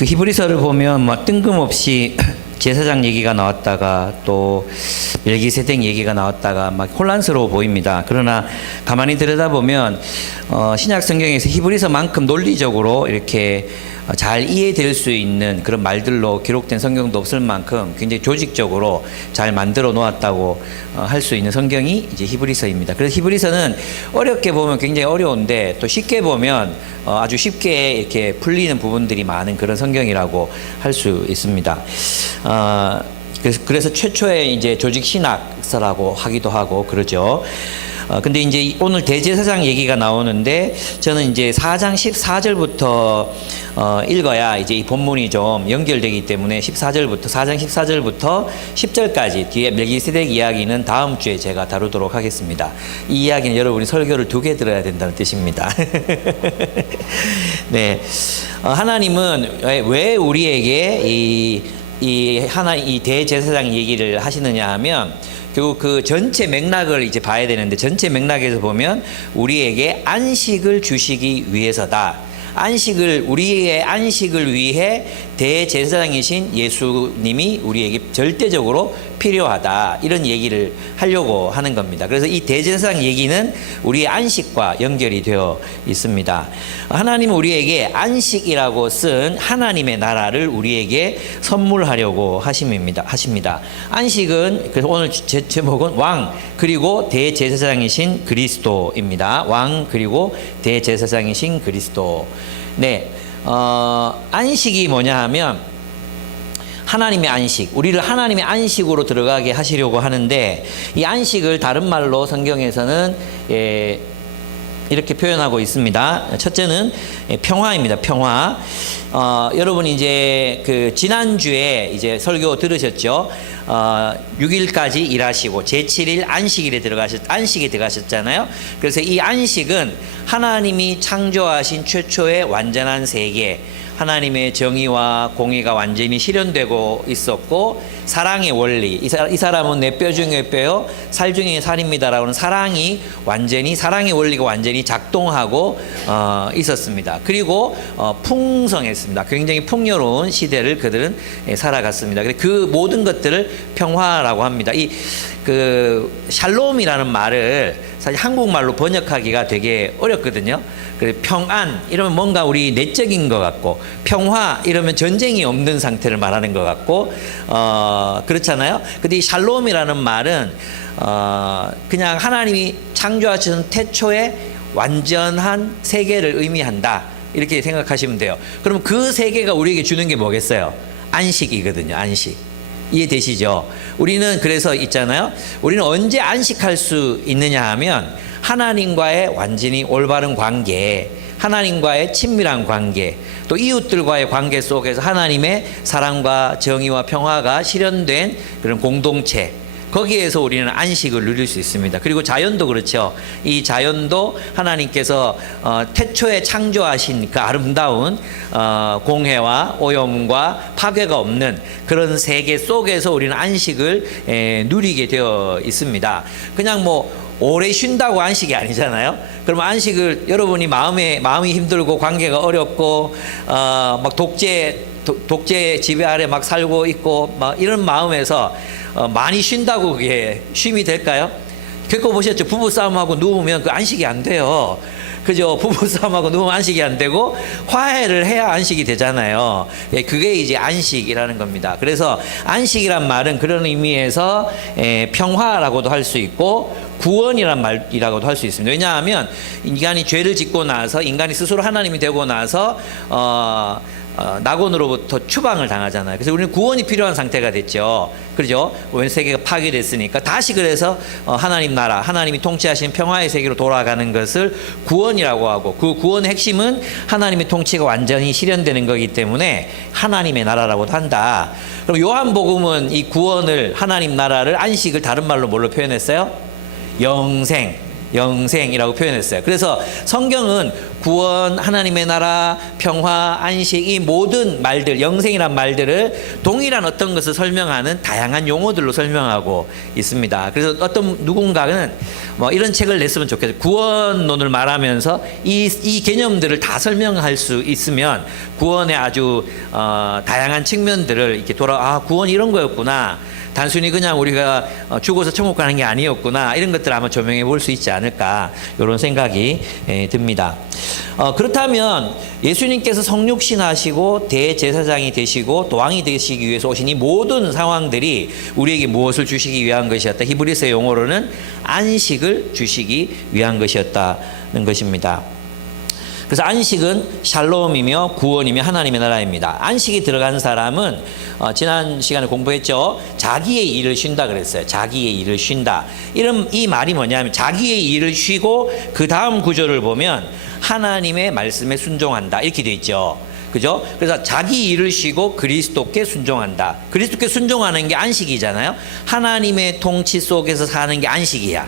그 히브리서를 보면 뭐 뜬금없이 제사장 얘기가 나왔다가 또 멜기세덱 얘기가 나왔다가 막 혼란스러워 보입니다. 그러나 가만히 들여다보면 신약 성경에서 히브리서만큼 논리적으로 이렇게 잘 이해될 수 있는 그런 말들로 기록된 성경도 없을 만큼 굉장히 조직적으로 잘 만들어 놓았다고 할 수 있는 성경이 이제 히브리서입니다. 그래서 히브리서는 어렵게 보면 굉장히 어려운데 또 쉽게 보면 아주 쉽게 이렇게 풀리는 부분들이 많은 그런 성경이라고 할 수 있습니다. 그래서 최초의 이제 조직 신학서라고 하기도 하고 그러죠. 근데 이제 오늘 대제사장 얘기가 나오는데 저는 이제 4장 14절부터 읽어야 이제 이 본문이 좀 연결되기 때문에 4장 14절부터 10절까지 뒤에 멜기세덱 이야기는 다음 주에 제가 다루도록 하겠습니다. 이 이야기는 여러분이 설교를 2개 들어야 된다는 뜻입니다. 네. 하나님은 왜 우리에게 이 대제사장 얘기를 하시느냐 하면 결국 그 전체 맥락을 이제 봐야 되는데 전체 맥락에서 보면 우리에게 안식을 주시기 위해서다. 우리의 안식을 위해 대제사장이신 예수님이 우리에게 절대적으로 필요하다. 이런 얘기를 하려고 하는 겁니다. 그래서 이 대제사장 얘기는 우리의 안식과 연결이 되어 있습니다. 하나님은 우리에게 안식이라고 쓴 하나님의 나라를 우리에게 선물하려고 하십니다. 안식은 그래서 오늘 제 제목은 왕 그리고 대제사장이신 그리스도입니다. 왕 그리고 대제사장이신 그리스도. 네, 안식이 뭐냐 하면 하나님의 안식, 우리를 하나님의 안식으로 들어가게 하시려고 하는데 이 안식을 다른 말로 성경에서는 이렇게 표현하고 있습니다. 첫째는 평화입니다. 평화. 여러분이 이제 그 지난주에 이제 설교 들으셨죠? 6일까지 일하시고 제7일 안식에 들어가셨잖아요. 그래서 이 안식은 하나님이 창조하신 최초의 완전한 세계, 하나님의 정의와 공의가 완전히 실현되고 있었고 사랑의 원리, 이 사람은 내 뼈 중에 뼈요 살 중에 살입니다라고 하는 사랑의 원리가 완전히 작동하고 있었습니다. 그리고 풍성했습니다. 굉장히 풍요로운 시대를 그들은 살아갔습니다. 그 모든 것들을 평화라고 합니다. 그 샬롬이라는 말을 사실 한국말로 번역하기가 되게 어렵거든요. 평안 이러면 뭔가 우리 내적인 것 같고 평화 이러면 전쟁이 없는 상태를 말하는 것 같고 그렇잖아요. 근데 이 샬롬이라는 말은 그냥 하나님이 창조하신 태초의 완전한 세계를 의미한다. 이렇게 생각하시면 돼요. 그럼 그 세계가 우리에게 주는 게 뭐겠어요? 안식이거든요. 안식. 이해되시죠? 우리는 그래서 있잖아요. 우리는 언제 안식할 수 있느냐 하면 하나님과의 완전히 올바른 관계, 하나님과의 친밀한 관계, 또 이웃들과의 관계 속에서 하나님의 사랑과 정의와 평화가 실현된 그런 공동체, 거기에서 우리는 안식을 누릴 수 있습니다. 그리고 자연도 그렇죠. 이 자연도 하나님께서 태초에 창조하신 그 아름다운 공해와 오염과 파괴가 없는 그런 세계 속에서 우리는 안식을 누리게 되어 있습니다. 그냥 뭐 오래 쉰다고 안식이 아니잖아요. 그럼 안식을 여러분이 마음이 힘들고 관계가 어렵고 막 독재 지배 아래 막 살고 있고 막 이런 마음에서 많이 쉰다고 그게 쉼이 될까요? 겪어보셨죠? 부부싸움하고 누우면 그 안식이 안 돼요. 그죠? 부부싸움하고 누우면 안식이 안 되고 화해를 해야 안식이 되잖아요. 그게 이제 안식이라는 겁니다. 그래서 안식이란 말은 그런 의미에서 평화라고도 할 수 있고 구원이란 말이라고도 할 수 있습니다. 왜냐하면 인간이 죄를 짓고 나서 인간이 스스로 하나님이 되고 나서 낙원으로부터 추방을 당하잖아요. 그래서 우리는 구원이 필요한 상태가 됐죠. 그렇죠? 원 세계가 파괴됐으니까 다시 그래서 하나님 나라, 하나님이 통치하시는 평화의 세계로 돌아가는 것을 구원이라고 하고 그 구원의 핵심은 하나님의 통치가 완전히 실현되는 거기 때문에 하나님의 나라라고도 한다. 그럼 요한복음은 이 구원을 하나님 나라를 안식을 다른 말로 뭘로 표현했어요? 영생. 영생이라고 표현했어요. 그래서 성경은 구원, 하나님의 나라, 평화, 안식, 이 모든 말들, 영생이란 말들을 동일한 어떤 것을 설명하는 다양한 용어들로 설명하고 있습니다. 그래서 어떤 누군가는 뭐 이런 책을 냈으면 좋겠어요. 구원론을 말하면서 이 개념들을 다 설명할 수 있으면 구원의 아주 다양한 측면들을 이렇게 구원 이런 거였구나. 단순히 그냥 우리가 죽어서 천국 가는 게 아니었구나. 이런 것들 아마 조명해 볼 수 있지 않을까. 이런 생각이 듭니다. 그렇다면 예수님께서 성육신 하시고 대제사장이 되시고 또 왕이 되시기 위해서 오신 이 모든 상황들이 우리에게 무엇을 주시기 위한 것이었다. 히브리서 용어로는 안식을 주시기 위한 것이었다는 것입니다. 그래서 안식은 샬롬이며 구원이며 하나님의 나라입니다. 안식이 들어간 사람은 지난 시간에 공부했죠. 자기의 일을 쉰다 그랬어요. 자기의 일을 쉰다. 이 말이 뭐냐면 자기의 일을 쉬고 그 다음 구절을 보면 하나님의 말씀에 순종한다. 이렇게 돼 있죠. 그죠? 그래서 자기 일을 쉬고 그리스도께 순종한다. 그리스도께 순종하는 게 안식이잖아요. 하나님의 통치 속에서 사는 게 안식이야.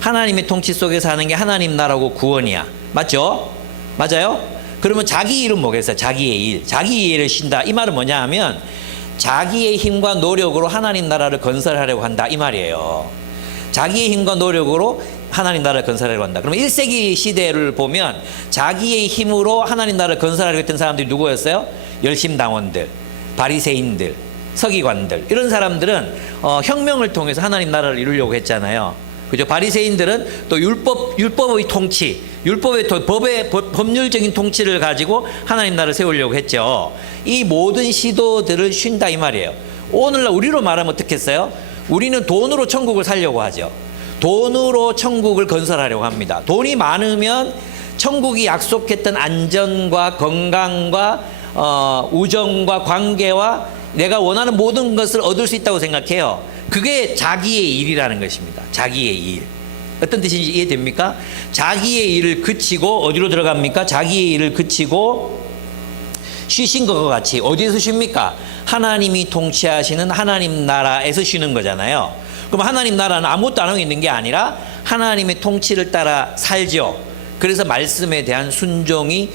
하나님의 통치 속에서 사는 게 하나님 나라고 구원이야. 맞죠? 맞아요? 그러면 자기 일은 뭐겠어요? 자기의 일. 자기 일을 쉰다. 이 말은 뭐냐 하면 자기의 힘과 노력으로 하나님 나라를 건설하려고 한다. 이 말이에요. 자기의 힘과 노력으로 하나님 나라를 건설하려고 한다. 그러면 1세기 시대를 보면 자기의 힘으로 하나님 나라를 건설하려고 했던 사람들이 누구였어요? 열심당원들, 바리새인들, 서기관들. 이런 사람들은 혁명을 통해서 하나님 나라를 이루려고 했잖아요. 그죠? 바리새인들은 또 율법의 통치, 법의 법률적인 통치를 가지고 하나님 나라를 세우려고 했죠. 이 모든 시도들을 쉰다 이 말이에요. 오늘날 우리로 말하면 어떻게 했어요? 우리는 돈으로 천국을 살려고 하죠. 돈으로 천국을 건설하려고 합니다. 돈이 많으면 천국이 약속했던 안전과 건강과 우정과 관계와 내가 원하는 모든 것을 얻을 수 있다고 생각해요. 그게 자기의 일이라는 것입니다. 자기의 일. 어떤 뜻인지 이해됩니까? 자기의 일을 그치고 어디로 들어갑니까? 자기의 일을 그치고 쉬신 것과 같이 어디에서 쉽니까? 하나님이 통치하시는 하나님 나라에서 쉬는 거잖아요. 그럼 하나님 나라는 아무것도 안 하고 있는 게 아니라 하나님의 통치를 따라 살죠. 그래서 말씀에 대한 순종이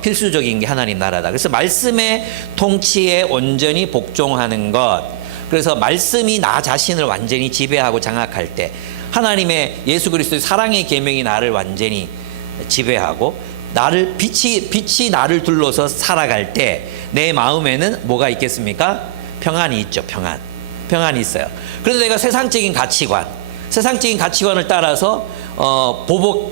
필수적인 게 하나님 나라다. 그래서 말씀의 통치에 온전히 복종하는 것. 그래서 말씀이 나 자신을 완전히 지배하고 장악할 때 하나님의 예수 그리스도의 사랑의 계명이 나를 완전히 지배하고 빛이 나를 둘러서 살아갈 때 내 마음에는 뭐가 있겠습니까? 평안이 있죠. 평안이 있어요. 그래서 내가 세상적인 가치관을 따라서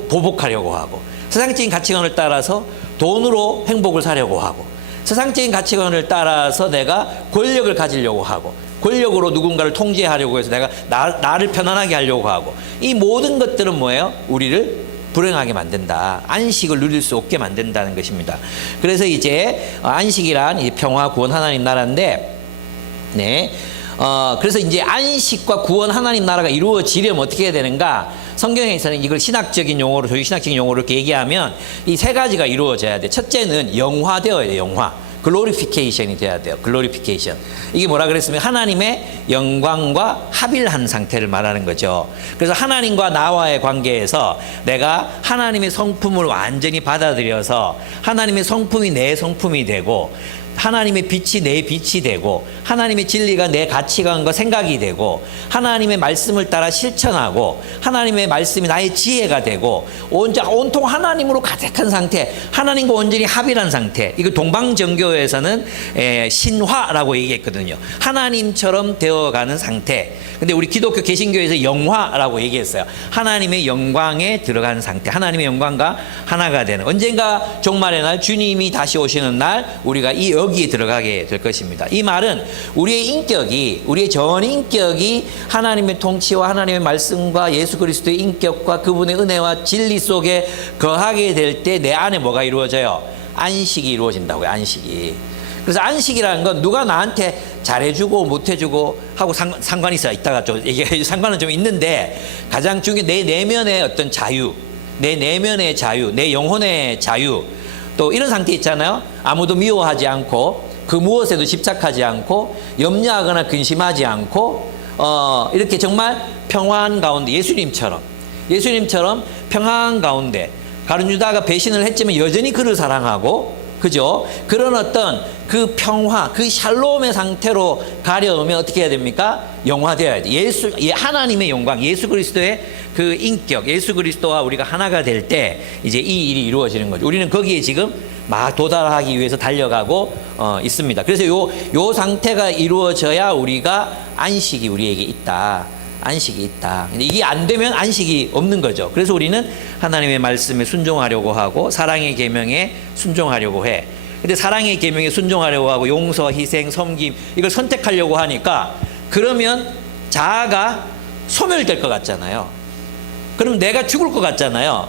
보복하려고 하고 세상적인 가치관을 따라서 돈으로 행복을 사려고 하고 세상적인 가치관을 따라서 내가 권력을 가지려고 하고 권력으로 누군가를 통제하려고 해서 내가 나를 편안하게 하려고 하고 이 모든 것들은 뭐예요? 우리를 불행하게 만든다. 안식을 누릴 수 없게 만든다는 것입니다. 그래서 이제 안식이란 이제 평화, 구원, 하나님 나라인데 그래서 이제 안식과 구원, 하나님 나라가 이루어지려면 어떻게 해야 되는가? 성경에서는 이걸 신학적인 용어로, 신학적인 용어로 이렇게 얘기하면 이 세 가지가 이루어져야 돼. 첫째는 영화되어야 돼. 영화. 글로리피케이션이 돼야 돼요. 글로리피케이션. 이게 뭐라 그랬으면 하나님의 영광과 합일한 상태를 말하는 거죠. 그래서 하나님과 나와의 관계에서 내가 하나님의 성품을 완전히 받아들여서 하나님의 성품이 내 성품이 되고 하나님의 빛이 내 빛이 되고 하나님의 진리가 내 가치관과 생각이 되고 하나님의 말씀을 따라 실천하고 하나님의 말씀이 나의 지혜가 되고 온통 하나님으로 가득한 상태, 하나님과 온전히 합일한 상태. 이거 동방정교에서는 신화라고 얘기했거든요. 하나님처럼 되어가는 상태. 근데 우리 기독교 개신교에서 영화라고 얘기했어요. 하나님의 영광에 들어가는 상태, 하나님의 영광과 하나가 되는. 언젠가 종말의 날 주님이 다시 오시는 날 우리가 여기에 들어가게 될 것입니다. 이 말은 우리의 전 인격이 하나님의 통치와 하나님의 말씀과 예수 그리스도의 인격과 그분의 은혜와 진리 속에 거하게 될 때 내 안에 뭐가 이루어져요? 안식이 이루어진다고요. 안식이. 그래서 안식이라는 건 누가 나한테 잘해주고 못해주고 하고 상관이 있어요. 이따가 좀 얘기해 상관은 좀 있는데 가장 중요한 내 내면의 어떤 자유, 내 내면의 자유, 내 영혼의 자유. 또 이런 상태 있잖아요. 아무도 미워하지 않고 그 무엇에도 집착하지 않고 염려하거나 근심하지 않고 이렇게 정말 평안 가운데 예수님처럼 평안 가운데 가룟 유다가 배신을 했지만 여전히 그를 사랑하고, 그죠? 그런 어떤 그 평화, 그 샬롬의 상태로 가려면 어떻게 해야 됩니까? 영화되어야 돼. 하나님의 영광, 예수 그리스도의 그 인격, 예수 그리스도와 우리가 하나가 될 때 이제 이 일이 이루어지는 거죠. 우리는 거기에 지금 막 도달하기 위해서 달려가고 있습니다. 그래서 요 상태가 이루어져야 우리가 안식이 우리에게 있다. 안식이 있다. 근데 이게 안 되면 안식이 없는 거죠. 그래서 우리는 하나님의 말씀에 순종하려고 하고 사랑의 계명에 순종하려고 해. 근데 사랑의 계명에 순종하려고 하고 용서, 희생, 섬김 이걸 선택하려고 하니까 그러면 자아가 소멸될 것 같잖아요. 그럼 내가 죽을 것 같잖아요.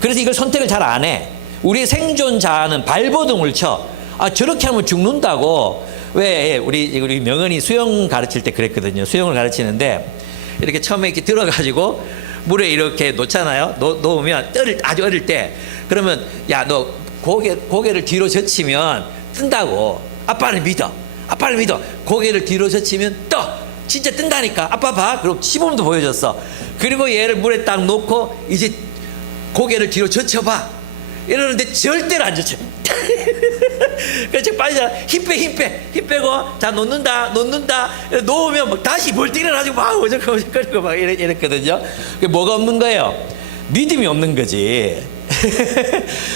그래서 이걸 선택을 잘 안 해. 우리의 생존 자아는 발버둥을 쳐. 아, 저렇게 하면 죽는다고. 왜 우리 명은이 수영 가르칠 때 그랬거든요. 수영을 가르치는데 이렇게 처음에 이렇게 들어가지고 물에 이렇게 놓잖아요. 놓으면 아주 어릴 때 그러면 야, 너 고개를 뒤로 젖히면 뜬다고. 아빠를 믿어. 고개를 뒤로 젖히면 떠. 진짜 뜬다니까. 아빠 봐. 그럼 시범도 보여줬어. 그리고 얘를 물에 딱 놓고 이제 고개를 뒤로 젖혀봐. 이러는데 절대로 안 젖혀. 그래서 빨리 힘 빼고 자 놓는다 놓으면 막 다시 벌떡 일어나지고 막 어저께고 막 이랬거든요. 그게 뭐가 없는 거예요? 믿음이 없는 거지.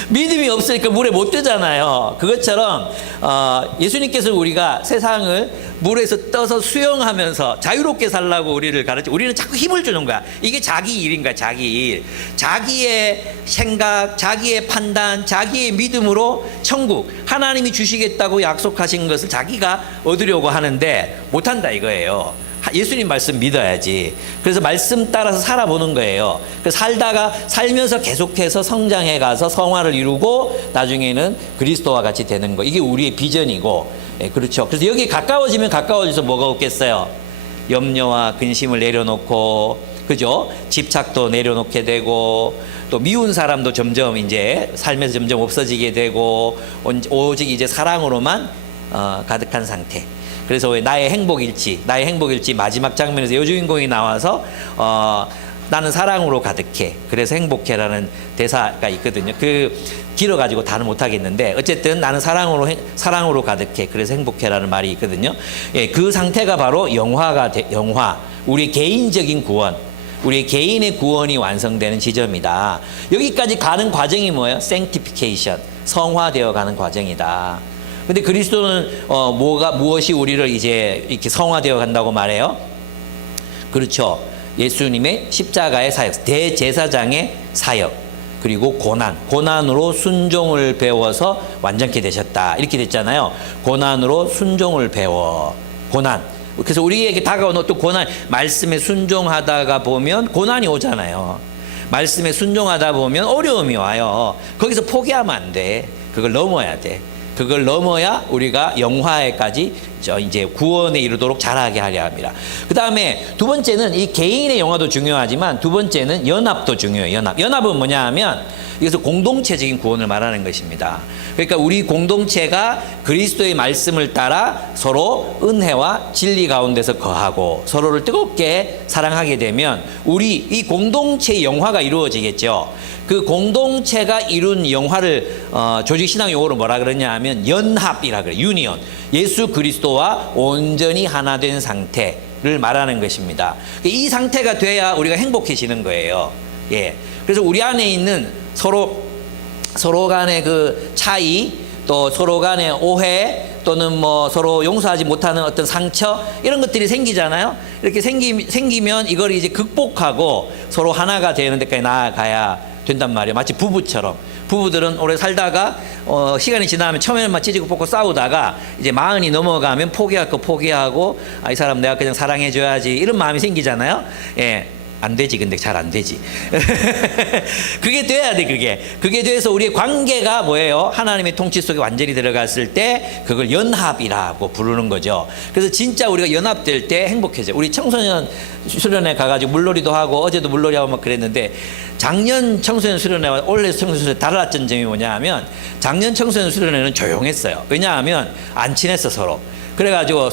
믿음이 없으니까 물에 못 뜨잖아요. 그것처럼 예수님께서 우리가 세상을 물에서 떠서 수영하면서 자유롭게 살라고 우리를 가르쳐. 우리는 자꾸 힘을 주는 거야. 이게 자기 일인 거야. 자기 일. 자기의 생각, 자기의 판단, 자기의 믿음으로 천국, 하나님이 주시겠다고 약속하신 것을 자기가 얻으려고 하는데 못한다 이거예요. 예수님 말씀 믿어야지. 그래서 말씀 따라서 살아보는 거예요. 그래서 살면서 계속해서 성장해 가서 성화를 이루고 나중에는 그리스도와 같이 되는 거. 이게 우리의 비전이고, 예, 그렇죠. 그래서 여기 가까워지면 가까워져서 뭐가 없겠어요? 염려와 근심을 내려놓고, 그죠? 집착도 내려놓게 되고, 또 미운 사람도 점점 이제 삶에서 점점 없어지게 되고, 오직 이제 사랑으로만 가득한 상태. 그래서 왜 나의 행복일지 마지막 장면에서 여주인공이 나와서 나는 사랑으로 가득해. 그래서 행복해라는 대사가 있거든요. 그 길어가지고 다는 못하겠는데 어쨌든 나는 사랑으로 가득해. 그래서 행복해라는 말이 있거든요. 예, 그 상태가 바로 영화. 우리 개인적인 구원. 우리 개인의 구원이 완성되는 지점이다. 여기까지 가는 과정이 뭐예요? sanctification. 성화되어 가는 과정이다. 근데 그리스도는 무엇이 우리를 이제 이렇게 성화되어 간다고 말해요? 그렇죠. 예수님의 십자가의 사역, 대제사장의 사역, 그리고 고난으로 순종을 배워서 완전케 되셨다. 이렇게 됐잖아요. 고난으로 순종을 배워. 고난. 그래서 우리에게 다가온 어떤 고난, 말씀에 순종하다가 보면 고난이 오잖아요. 말씀에 순종하다 보면 어려움이 와요. 거기서 포기하면 안 돼. 그걸 넘어야 돼. 그걸 넘어야 우리가 영화에까지 이제 구원에 이르도록 자라게 하려 합니다. 그 다음에 두 번째는 이 개인의 영화도 중요하지만 두 번째는 연합도 중요해요. 연합은 뭐냐 하면 이것은 공동체적인 구원을 말하는 것입니다. 그러니까 우리 공동체가 그리스도의 말씀을 따라 서로 은혜와 진리 가운데서 거하고 서로를 뜨겁게 사랑하게 되면 우리 이 공동체의 영화가 이루어지겠죠. 그 공동체가 이룬 영화를 조직신앙 용어로 뭐라 그러냐 하면 연합이라 그래요. 유니온. 예수 그리스도와 온전히 하나 된 상태를 말하는 것입니다. 이 상태가 돼야 우리가 행복해지는 거예요. 예. 그래서 우리 안에 있는 서로 간의 그 차이, 또 서로 간의 오해, 또는 뭐 서로 용서하지 못하는 어떤 상처, 이런 것들이 생기잖아요. 이렇게 생기면 이걸 이제 극복하고 서로 하나가 되는 데까지 나아가야 된단 말이에요. 마치 부부처럼. 부부들은 오래 살다가 시간이 지나면 처음에는 막 찌지고 뽑고 싸우다가 이제 40이 넘어가면 포기할 거 포기하고 이 사람 내가 그냥 사랑해줘야지 이런 마음이 생기잖아요. 예. 안 되지. 근데 잘 안 되지. 그게 돼야 돼. 그게 돼서 우리의 관계가 뭐예요? 하나님의 통치 속에 완전히 들어갔을 때 그걸 연합이라고 부르는 거죠. 그래서 진짜 우리가 연합될 때 행복해져요. 우리 청소년 수련회 가가지고 물놀이도 하고 어제도 물놀이하고 막 그랬는데 작년 청소년 수련회와 올해 청소년 수련회 달랐던 점이 뭐냐 하면 작년 청소년 수련회는 조용했어요. 왜냐하면 안 친했어 서로. 그래가지고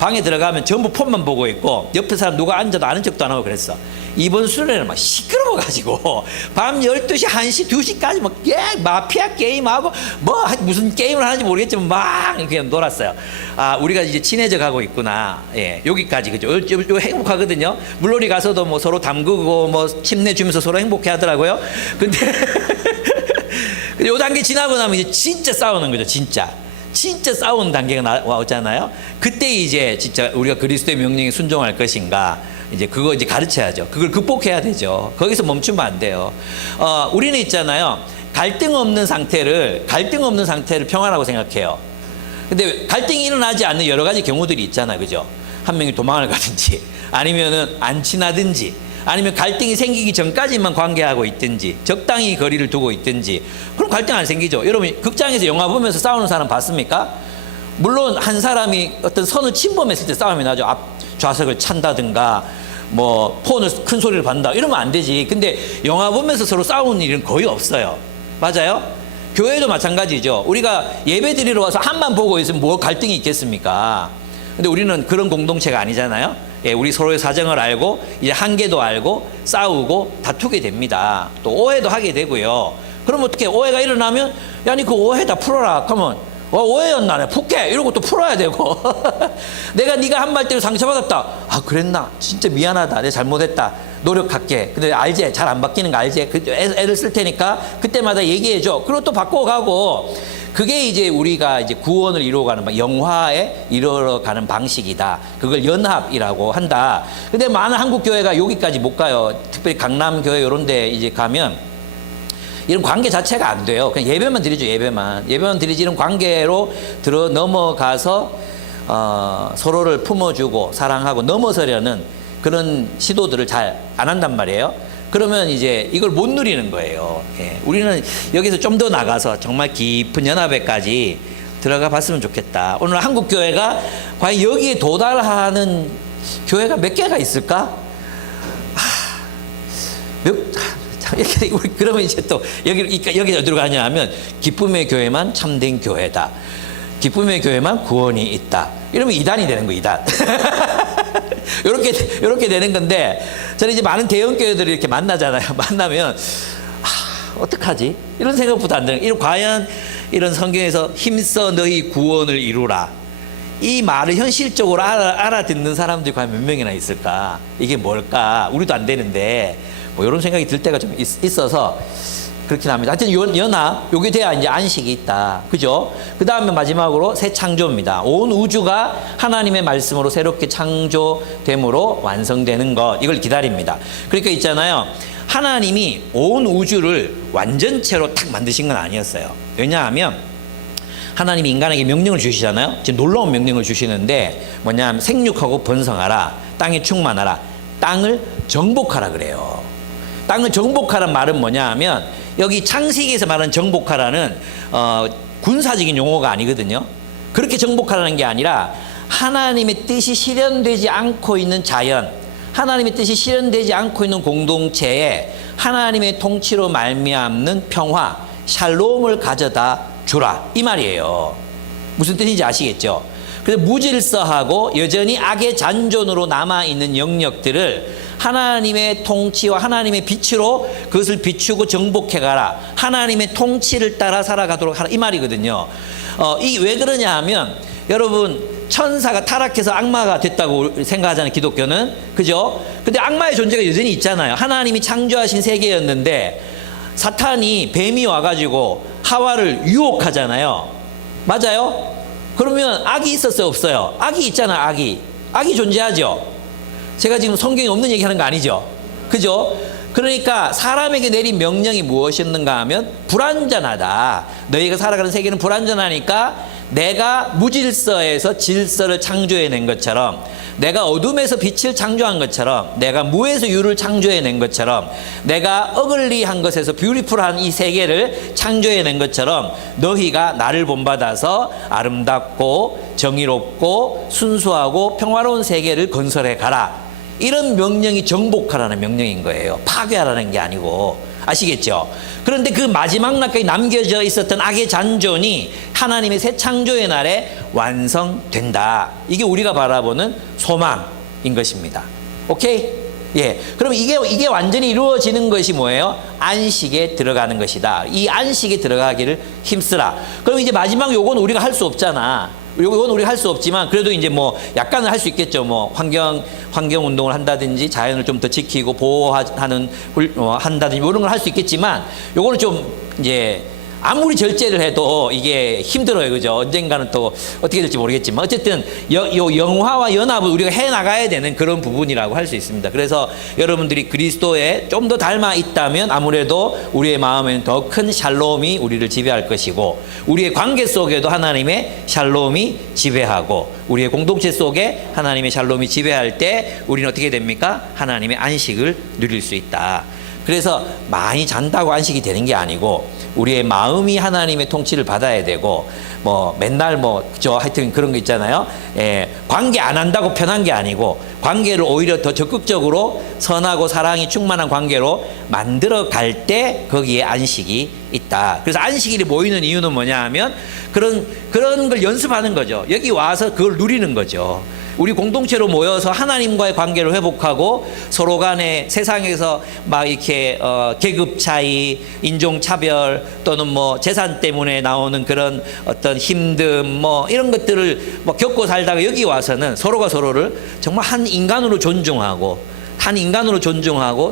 방에 들어가면 전부 폰만 보고 있고 옆에 사람 누가 앉아도 아는 척도 안 하고 그랬어. 이번 수련회는 막 시끄러워가지고 밤 12시, 1시, 2시까지 막 마피아 게임하고 뭐 무슨 게임을 하는지 모르겠지만 막 그냥 놀았어요. 아, 우리가 이제 친해져 가고 있구나. 예, 여기까지 그죠. 요 행복하거든요. 물놀이 가서도 뭐 서로 담그고 뭐 침내 주면서 서로 행복해 하더라고요. 근데 요 단계 지나고 나면 이제 진짜 싸우는 거죠. 진짜 싸우는 단계가 나오잖아요. 그때 이제 진짜 우리가 그리스도의 명령에 순종할 것인가, 이제 그거 이제 가르쳐야죠. 그걸 극복해야 되죠. 거기서 멈추면 안 돼요. 우리는 있잖아요. 갈등 없는 상태를 평화라고 생각해요. 근데 갈등이 일어나지 않는 여러 가지 경우들이 있잖아요. 그죠? 한 명이 도망을 가든지, 아니면은 안 친하든지, 아니면 갈등이 생기기 전까지만 관계하고 있든지, 적당히 거리를 두고 있든지, 그럼 갈등 안 생기죠. 여러분 극장에서 영화 보면서 싸우는 사람 봤습니까? 물론 한 사람이 어떤 선을 침범했을 때 싸움이 나죠. 앞 좌석을 찬다든가 뭐 폰을 큰 소리를 받는다 이러면 안 되지. 근데 영화 보면서 서로 싸우는 일은 거의 없어요. 맞아요? 교회도 마찬가지죠. 우리가 예배 드리러 와서 한만 보고 있으면 뭐 갈등이 있겠습니까? 근데 우리는 그런 공동체가 아니잖아요. 예, 우리 서로의 사정을 알고 이제 한계도 알고 싸우고 다투게 됩니다. 또 오해도 하게 되고요. 그럼 어떻게 오해가 일어나면 야니 그 오해 다 풀어라. 그러면 오해였나? 내가 풀게 이러고 또 풀어야 되고 내가 네가 한 말 때문에 상처받았다. 아 그랬나? 진짜 미안하다. 내가 잘못했다. 노력할게. 근데 알지? 잘 안 바뀌는 거 알지? 애를 쓸 테니까 그때마다 얘기해줘. 그리고 또 바꿔가고. 그게 이제 우리가 이제 구원을 이루어가는, 영화에 이루어가는 방식이다. 그걸 연합이라고 한다. 근데 많은 한국 교회가 여기까지 못 가요. 특별히 강남 교회 이런 데 이제 가면 이런 관계 자체가 안 돼요. 그냥 예배만 드리죠. 예배만 드리지 이런 관계로 넘어가서 서로를 품어주고 사랑하고 넘어서려는 그런 시도들을 잘 안 한단 말이에요. 그러면 이제 이걸 못 누리는 거예요. 예. 우리는 여기서 좀 더 나가서 정말 깊은 연합에까지 들어가 봤으면 좋겠다. 오늘 한국 교회가 과연 여기에 도달하는 교회가 몇 개가 있을까? 그러면 이제 또 여기 어디로 가냐 하면 기쁨의 교회만 참된 교회다. 기쁨의 교회만 구원이 있다. 이러면 이단이 되는 거예요. 이단. 이렇게 되는 건데, 저는 이제 많은 대형 교회들을 이렇게 만나잖아요. 만나면 어떡하지? 이런 생각부터 안 드는. 과연 이런 성경에서 힘써 너희 구원을 이루라, 이 말을 현실적으로 알아듣는 사람들이 과연 몇 명이나 있을까? 이게 뭘까? 우리도 안 되는데 뭐 이런 생각이 들 때가 좀 있어서 그렇긴 합니다. 하여튼 연합, 요게 돼야 이제 안식이 있다. 그죠? 그 다음에 마지막으로 새 창조입니다. 온 우주가 하나님의 말씀으로 새롭게 창조됨으로 완성되는 것. 이걸 기다립니다. 그러니까 있잖아요. 하나님이 온 우주를 완전체로 탁 만드신 건 아니었어요. 왜냐하면 하나님이 인간에게 명령을 주시잖아요. 지금 놀라운 명령을 주시는데 뭐냐면 생육하고 번성하라, 땅에 충만하라, 땅을 정복하라 그래요. 땅을 정복하라는 말은 뭐냐 하면 여기 창세기에서 말하는 정복하라는 군사적인 용어가 아니거든요. 그렇게 정복하라는 게 아니라 하나님의 뜻이 실현되지 않고 있는 자연, 하나님의 뜻이 실현되지 않고 있는 공동체에 하나님의 통치로 말미암는 평화, 샬롬을 가져다 주라, 이 말이에요. 무슨 뜻인지 아시겠죠? 그래서 무질서하고 여전히 악의 잔존으로 남아있는 영역들을 하나님의 통치와 하나님의 빛으로 그것을 비추고 정복해가라, 하나님의 통치를 따라 살아가도록 하라, 이 말이거든요. 왜 그러냐 하면 여러분, 천사가 타락해서 악마가 됐다고 생각하잖아요, 기독교는. 그죠? 근데 악마의 존재가 여전히 있잖아요. 하나님이 창조하신 세계였는데 사탄이, 뱀이 와가지고 하와를 유혹하잖아요. 맞아요? 그러면 악이 있었어요, 없어요? 악이 있잖아. 악이 존재하죠. 제가 지금 성경에 없는 얘기하는 거 아니죠? 그죠? 그러니까 사람에게 내린 명령이 무엇이었는가 하면 불완전하다. 너희가 살아가는 세계는 불완전하니까 내가 무질서에서 질서를 창조해낸 것처럼, 내가 어둠에서 빛을 창조한 것처럼, 내가 무에서 유를 창조해낸 것처럼, 내가 어글리한 것에서 뷰티풀한 이 세계를 창조해낸 것처럼 너희가 나를 본받아서 아름답고 정의롭고 순수하고 평화로운 세계를 건설해 가라. 이런 명령이 정복하라는 명령인 거예요. 파괴하라는 게 아니고. 아시겠죠? 그런데 그 마지막 날까지 남겨져 있었던 악의 잔존이 하나님의 새 창조의 날에 완성된다. 이게 우리가 바라보는 소망인 것입니다. 오케이? 예. 그럼 이게 완전히 이루어지는 것이 뭐예요? 안식에 들어가는 것이다. 이 안식에 들어가기를 힘쓰라. 그럼 이제 마지막 요건 우리가 할 수 없잖아. 요건 우리가 할 수 없지만 그래도 이제 뭐 약간은 할 수 있겠죠. 뭐 환경 운동을 한다든지 자연을 좀 더 지키고 보호하는 한다든지 이런 걸 할 수 있겠지만 요거는 좀 이제 아무리 절제를 해도 이게 힘들어요. 그죠? 언젠가는 또 어떻게 될지 모르겠지만 어쨌든 영화와 연합을 우리가 해 나가야 되는 그런 부분이라고 할 수 있습니다. 그래서 여러분들이 그리스도에 좀 더 닮아 있다면 아무래도 우리의 마음에는 더 큰 샬롬이 우리를 지배할 것이고 우리의 관계 속에도 하나님의 샬롬이 지배하고 우리의 공동체 속에 하나님의 샬롬이 지배할 때 우리는 어떻게 됩니까? 하나님의 안식을 누릴 수 있다. 그래서 많이 잔다고 안식이 되는 게 아니고 우리의 마음이 하나님의 통치를 받아야 되고 뭐 맨날 하여튼 그런 거 있잖아요. 예, 관계 안 한다고 편한 게 아니고 관계를 오히려 더 적극적으로 선하고 사랑이 충만한 관계로 만들어 갈 때 거기에 안식이 있다. 그래서 안식일이 모이는 이유는 뭐냐 하면 그런 걸 연습하는 거죠. 여기 와서 그걸 누리는 거죠. 우리 공동체로 모여서 하나님과의 관계를 회복하고 서로 간에 세상에서 막 이렇게 계급 차이, 인종 차별 또는 뭐 재산 때문에 나오는 그런 어떤 힘듦 뭐 이런 것들을 뭐 겪고 살다가 여기 와서는 서로가 서로를 정말 한 인간으로 존중하고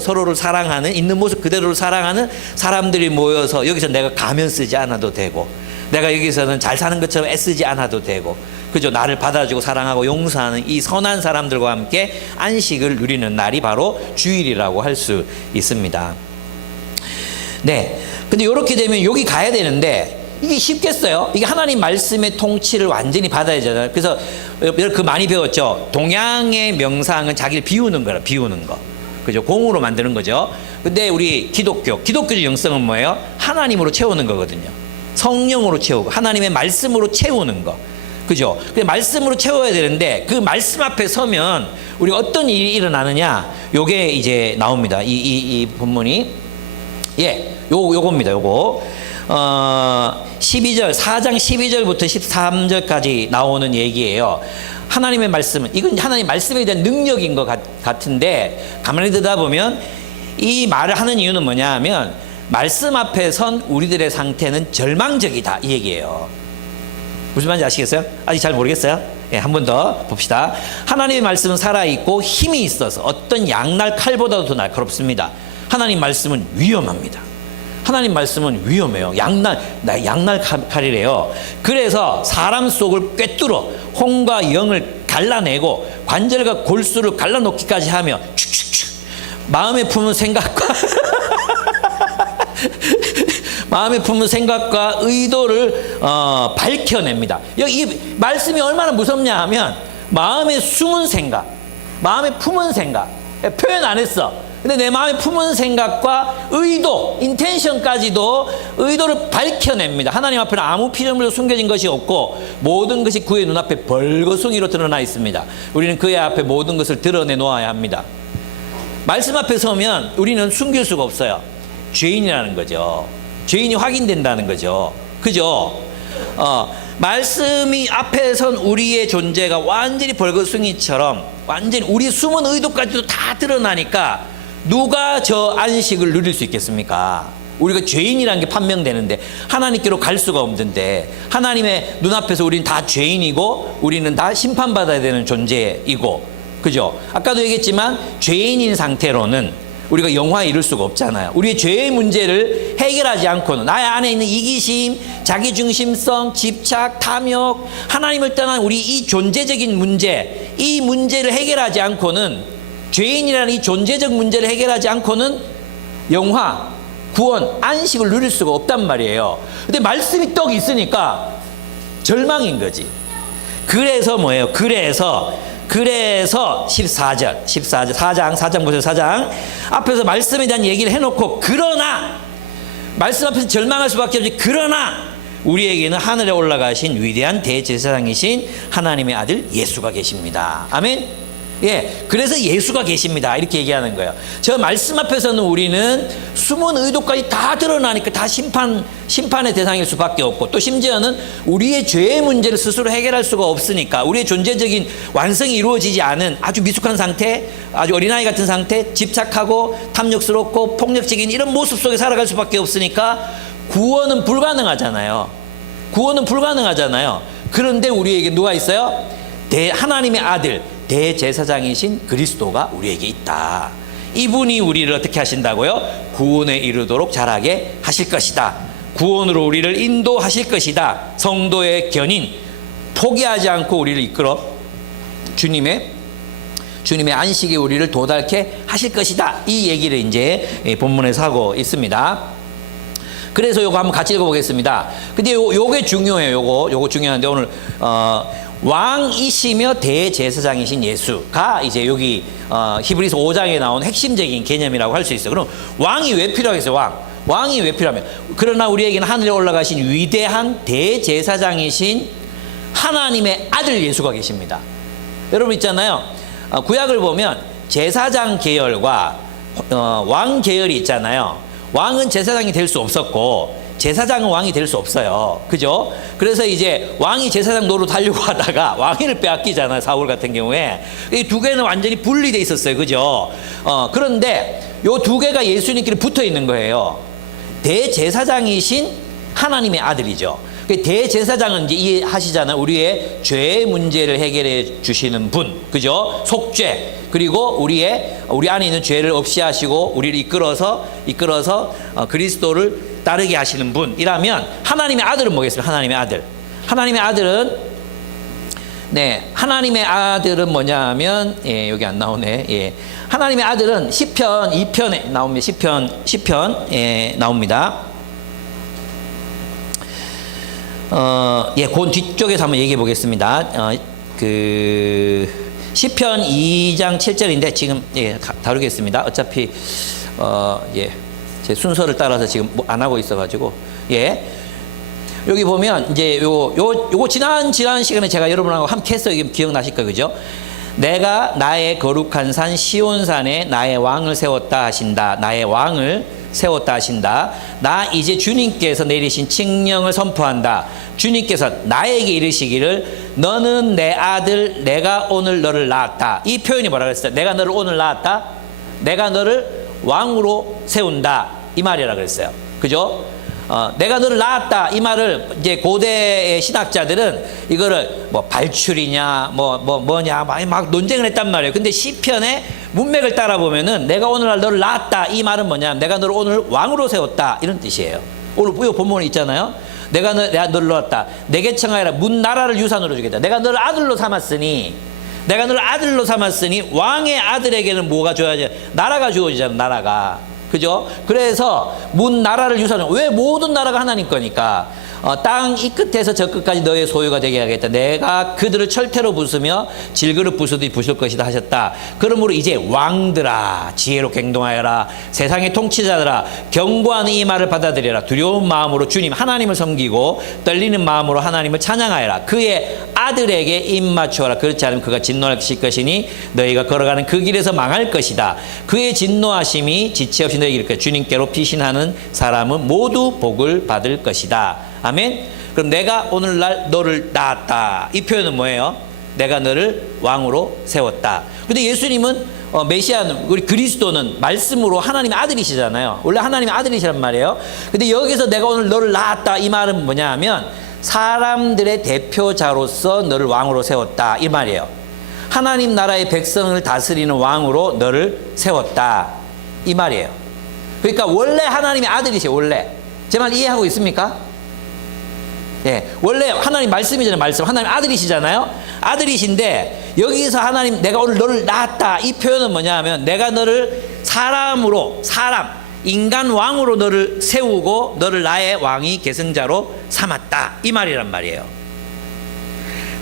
서로를 사랑하는 있는 모습 그대로를 사랑하는 사람들이 모여서 여기서 내가 가면 쓰지 않아도 되고 내가 여기서는 잘 사는 것처럼 애쓰지 않아도 되고 그죠? 나를 받아주고 사랑하고 용서하는 이 선한 사람들과 함께 안식을 누리는 날이 바로 주일이라고 할 수 있습니다. 네. 근데 이렇게 되면 여기 가야 되는데 이게 쉽겠어요? 이게 하나님 말씀의 통치를 완전히 받아야 되잖아요. 그래서 그 많이 배웠죠. 동양의 명상은 자기를 비우는 거라, 비우는 거. 그죠? 공으로 만드는 거죠. 근데 우리 기독교적 영성은 뭐예요? 하나님으로 채우는 거거든요. 성령으로 채우고 하나님의 말씀으로 채우는 거. 그죠? 그 말씀으로 채워야 되는데 그 말씀 앞에 서면 우리가 어떤 일이 일어나느냐? 요게 이제 나옵니다. 이 본문이 요겁니다. 요거 4장 12절부터 13절까지 나오는 얘기예요. 하나님의 말씀은 이건 하나님 말씀에 대한 능력인 것 같은데 가만히 듣다 보면 이 말을 하는 이유는 뭐냐 하면 말씀 앞에 선 우리들의 상태는 절망적이다 이 얘기예요. 무슨 말인지 아시겠어요? 아직 잘 모르겠어요? 예, 한 번 더 봅시다. 하나님의 말씀은 살아있고 힘이 있어서 어떤 양날 칼보다도 더 날카롭습니다. 하나님 말씀은 위험합니다. 하나님 말씀은 위험해요. 양날 칼이래요. 그래서 사람 속을 꿰뚫어 혼과 영을 갈라내고 관절과 골수를 갈라놓기까지 하며 축축축 마음에 품은 생각과 의도를 밝혀냅니다. 이 말씀이 얼마나 무섭냐 하면 마음에 품은 생각 표현 안 했어. 근데 내 마음에 품은 생각과 의도, 인텐션까지도 의도를 밝혀냅니다. 하나님 앞에는 아무 피조물도 숨겨진 것이 없고 모든 것이 그의 눈앞에 벌거숭이로 드러나 있습니다. 우리는 그의 앞에 모든 것을 드러내 놓아야 합니다. 말씀 앞에 서면 우리는 숨길 수가 없어요. 죄인이라는 거죠. 죄인이 확인된다는 거죠. 그죠? 말씀이 앞에 선 우리의 존재가 완전히 벌거숭이처럼 완전히 우리 숨은 의도까지도 다 드러나니까 누가 저 안식을 누릴 수 있겠습니까? 우리가 죄인이라는 게 판명되는데 하나님께로 갈 수가 없는데 하나님의 눈앞에서 우리는 다 죄인이고 우리는 다 심판받아야 되는 존재이고 그죠? 아까도 얘기했지만 죄인인 상태로는 우리가 영화에 이룰 수가 없잖아요. 우리의 죄의 문제를 해결하지 않고는 나의 안에 있는 이기심, 자기중심성, 집착, 탐욕, 하나님을 떠난 우리 이 존재적인 문제, 이 문제를 해결하지 않고는 죄인이라는 이 존재적 문제를 해결하지 않고는 영화, 구원, 안식을 누릴 수가 없단 말이에요. 근데 말씀이 떡 있으니까 절망인 거지. 그래서 뭐예요? 그래서 14절 4장 보세요. 4장 앞에서 말씀에 대한 얘기를 해놓고 그러나 말씀 앞에서 절망할 수밖에 없지. 그러나 우리에게는 하늘에 올라가신 위대한 대제사장이신 하나님의 아들 예수가 계십니다. 아멘. 예, 그래서 예수가 계십니다. 이렇게 얘기하는 거예요. 저 말씀 앞에서는 우리는 숨은 의도까지 다 드러나니까 다 심판의 대상일 수밖에 없고, 또 심지어는 우리의 죄의 문제를 스스로 해결할 수가 없으니까 우리의 존재적인 완성이 이루어지지 않은 아주 미숙한 상태, 아주 어린아이 같은 상태, 집착하고 탐욕스럽고 폭력적인 이런 모습 속에 살아갈 수밖에 없으니까 구원은 불가능하잖아요. 구원은 불가능하잖아요. 그런데 우리에게 누가 있어요? 하나님의 아들, 대제사장이신 그리스도가 우리에게 있다. 이분이 우리를 어떻게 하신다고요? 구원에 이르도록 자라게 하실 것이다. 구원으로 우리를 인도하실 것이다. 성도의 견인, 포기하지 않고 우리를 이끌어 주님의 안식에 우리를 도달케 하실 것이다. 이 얘기를 이제 본문에서 하고 있습니다. 그래서 요거 한번 같이 읽어보겠습니다. 근데 요게 중요해요. 요거 중요한데 오늘 왕이시며 대제사장이신 예수가 이제 여기 히브리서 5장에 나온 핵심적인 개념이라고 할 수 있어요. 그럼 왕이 왜 필요하겠어요? 왕이 왜 필요하면? 그러나 우리에게는 하늘에 올라가신 위대한 대제사장이신 하나님의 아들 예수가 계십니다. 여러분 있잖아요. 구약을 보면 제사장 계열과 왕 계열이 있잖아요. 왕은 제사장이 될 수 없었고 제사장은 왕이 될 수 없어요. 그죠? 그래서 이제 왕이 제사장 노릇 하려고 하다가 왕위를 빼앗기잖아요. 사울 같은 경우에. 이 두 개는 완전히 분리돼 있었어요. 그죠? 그런데 요 두 개가 예수님끼리 붙어 있는 거예요. 대제사장이신 하나님의 아들이죠. 대제사장은 이제 이해하시잖아요. 우리의 죄의 문제를 해결해 주시는 분. 그죠? 속죄. 그리고 우리 안에 있는 죄를 없이 하시고 우리를 이끌어서 그리스도를 따르게 하시는 분이라면, 하나님의 아들은 뭐겠습니까? 하나님의 아들은 뭐냐면, 예, 여기 안 나오네. 예. 하나님의 아들은 시편 2편에 나옵니다. 시편 예, 나옵니다. 예, 그 뒤쪽에서 한번 얘기해 보겠습니다. 시편 2장 7절인데 지금 예, 다루겠습니다. 어차피 예, 제 순서를 따라서 지금 안 하고 있어가지고 예, 여기 보면 이제 요거 지난 시간에 제가 여러분하고 함께 했어요. 기억나실 거예요, 그죠? 내가 나의 거룩한 산 시온산에 나의 왕을 세웠다 하신다. 나의 왕을 세웠다 하신다. 나 이제 주님께서 내리신 칙령을 선포한다. 주님께서 나에게 이르시기를 너는 내 아들, 내가 오늘 너를 낳았다. 이 표현이 뭐라 그랬어요? 내가 너를 오늘 낳았다. 내가 너를 왕으로 세운다. 이 말이라 그랬어요. 그죠? 내가 너를 낳았다. 이 말을 이제 고대의 신학자들은 이거를 뭐 발출이냐, 뭐냐, 막 논쟁을 했단 말이에요. 근데 시편의 문맥을 따라 보면은 내가 오늘날 너를 낳았다. 이 말은 뭐냐? 내가 너를 오늘 왕으로 세웠다. 이런 뜻이에요. 오늘 이 본문에 있잖아요. 내가 너를 낳았다. 내게 청하여라. 문 나라를 유산으로 주겠다. 내가 너를 아들로 삼았으니 왕의 아들에게는 뭐가 줘야지? 나라가 주어지잖아. 나라가. 그죠? 그래서 문 나라를 유산으로. 왜? 모든 나라가 하나님 거니까. 땅 이 끝에서 저 끝까지 너의 소유가 되게 하겠다. 내가 그들을 철퇴로 부수며 질그릇 부수듯이 부술 것이다 하셨다. 그러므로 이제 왕들아 지혜롭게 행동하여라. 세상의 통치자들아 경고하는 이 말을 받아들여라. 두려운 마음으로 주님 하나님을 섬기고 떨리는 마음으로 하나님을 찬양하여라. 그의 아들에게 입 맞추어라. 그렇지 않으면 그가 진노하실 것이니 너희가 걸어가는 그 길에서 망할 것이다. 그의 진노하심이 지체 없이 너희에게 이를 것이다. 주님께로 피신하는 사람은 모두 복을 받을 것이다. 아멘. 그럼 내가 오늘날 너를 낳았다. 이 표현은 뭐예요? 내가 너를 왕으로 세웠다. 근데 예수님은 메시아는, 우리 그리스도는 말씀으로 하나님의 아들이시잖아요. 원래 하나님의 아들이시란 말이에요. 근데 여기서 내가 오늘 너를 낳았다. 이 말은 뭐냐 하면 사람들의 대표자로서 너를 왕으로 세웠다. 이 말이에요. 하나님 나라의 백성을 다스리는 왕으로 너를 세웠다. 이 말이에요. 그러니까 원래 하나님의 아들이세요. 원래. 제 말 이해하고 있습니까? 예, 원래 하나님 말씀이잖아요. 말씀. 하나님 아들이시잖아요. 아들이신데 여기서 하나님 내가 오늘 너를 낳았다. 이 표현은 뭐냐 하면 내가 너를 인간 왕으로 너를 세우고 너를 나의 왕이 계승자로 삼았다. 이 말이란 말이에요.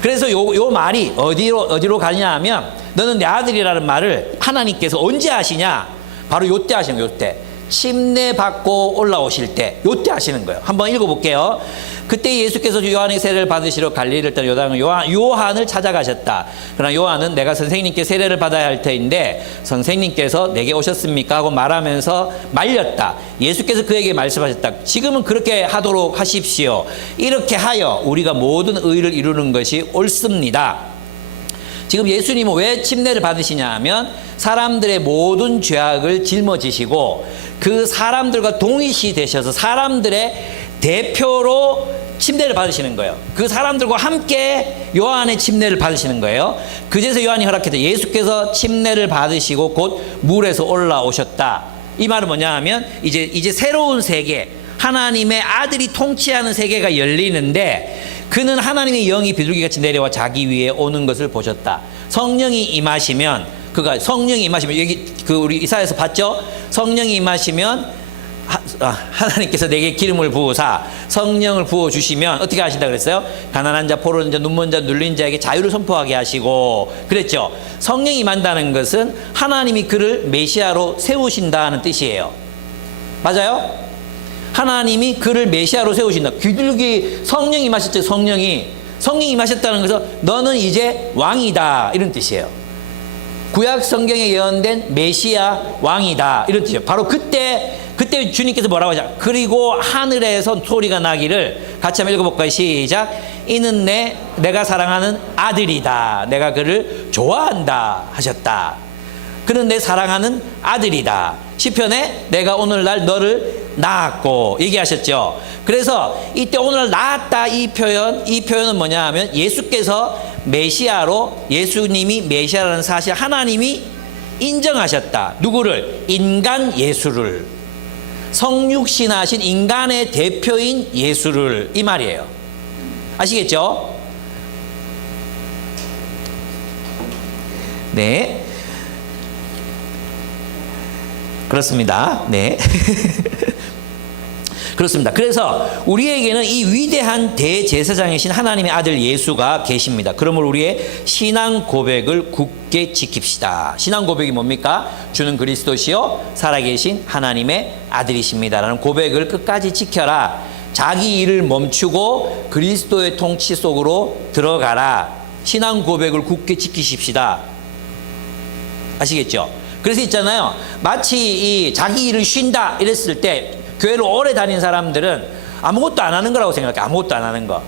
그래서 요 말이 어디로 가냐 하면 너는 내 아들이라는 말을 하나님께서 언제 하시냐? 바로 요때 하시는 거예요. 요때. 침례 받고 올라오실 때, 요때 하시는 거예요. 한번 읽어볼게요. 그때 예수께서 요한의 세례를 받으시러 갈릴리를 따라 요단강 요한을 찾아가셨다. 그러나 요한은 내가 선생님께 세례를 받아야 할 터인데 선생님께서 내게 오셨습니까? 하고 말하면서 말렸다. 예수께서 그에게 말씀하셨다. 지금은 그렇게 하도록 하십시오. 이렇게 하여 우리가 모든 의를 이루는 것이 옳습니다. 지금 예수님은 왜 침례를 받으시냐 하면 사람들의 모든 죄악을 짊어지시고 그 사람들과 동일시 되셔서 사람들의 대표로 침례를 받으시는 거예요. 그 사람들과 함께 요한의 침례를 받으시는 거예요. 그제서 요한이 허락했다. 예수께서 침례를 받으시고 곧 물에서 올라오셨다. 이 말은 뭐냐 하면 이제 새로운 세계, 하나님의 아들이 통치하는 세계가 열리는데 그는 하나님의 영이 비둘기같이 내려와 자기 위에 오는 것을 보셨다. 성령이 임하시면 여기 우리 이사야에서 봤죠? 성령이 임하시면 하나님께서 내게 기름을 부으사 성령을 부어주시면 어떻게 하신다 그랬어요? 가난한 자, 포로는 자, 눈먼 자, 눌린 자에게 자유를 선포하게 하시고 그랬죠. 성령이 임한다는 것은 하나님이 그를 메시아로 세우신다는 뜻이에요. 맞아요? 하나님이 그를 메시아로 세우신다. 비둘기 성령이 임하셨죠. 성령이 임하셨다는 것은 너는 이제 왕이다 이런 뜻이에요. 구약 성경에 예언된 메시아 왕이다 이런 뜻이에요. 바로 그때 주님께서 뭐라고 하죠? 그리고 하늘에서 소리가 나기를 같이 한번 읽어볼까요? 시작. 이는 내가 사랑하는 아들이다. 내가 그를 좋아한다 하셨다. 그는 내 사랑하는 아들이다. 시편에 내가 오늘날 너를 낳았고 얘기하셨죠. 그래서 이때 오늘날 낳았다 이 표현은 뭐냐 하면 예수께서 메시아로 예수님이 메시아라는 사실 하나님이 인정하셨다. 누구를? 인간 예수를. 성육신하신 인간의 대표인 예수를 이 말이에요. 아시겠죠? 네. 그렇습니다. 네. 그렇습니다. 그래서 우리에게는 이 위대한 대제사장이신 하나님의 아들 예수가 계십니다. 그러므로 우리의 신앙 고백을 굳게 지킵시다. 신앙 고백이 뭡니까? 주는 그리스도시요 살아계신 하나님의 아들이십니다라는 고백을 끝까지 지켜라. 자기 일을 멈추고 그리스도의 통치 속으로 들어가라. 신앙 고백을 굳게 지키십시다. 아시겠죠? 그래서 있잖아요. 마치 이 자기 일을 쉰다 이랬을 때 교회를 오래 다닌 사람들은 아무것도 안 하는 거라고 생각해. 아무것도 안 하는 거.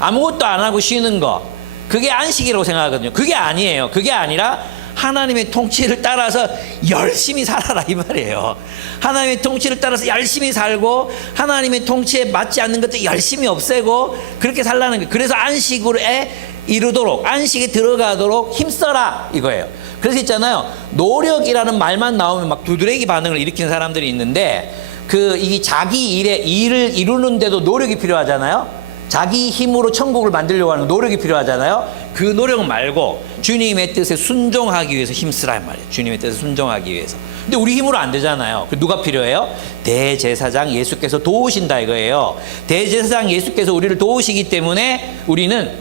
아무것도 안 하고 쉬는 거. 그게 안식이라고 생각하거든요. 그게 아니에요. 그게 아니라 하나님의 통치를 따라서 열심히 살아라 이 말이에요. 하나님의 통치를 따라서 열심히 살고 하나님의 통치에 맞지 않는 것도 열심히 없애고 그렇게 살라는 거예요. 그래서 안식에 이루도록 안식에 들어가도록 힘써라 이거예요. 그래서 있잖아요. 노력이라는 말만 나오면 막 두드레기 반응을 일으키는 사람들이 있는데 이 자기 일을 이루는데도 노력이 필요하잖아요. 자기 힘으로 천국을 만들려고 하는 노력이 필요하잖아요. 그 노력 말고 주님의 뜻에 순종하기 위해서 힘쓰란 말이에요. 주님의 뜻에 순종하기 위해서. 근데 우리 힘으로 안 되잖아요. 누가 필요해요? 대제사장 예수께서 도우신다 이거예요. 대제사장 예수께서 우리를 도우시기 때문에 우리는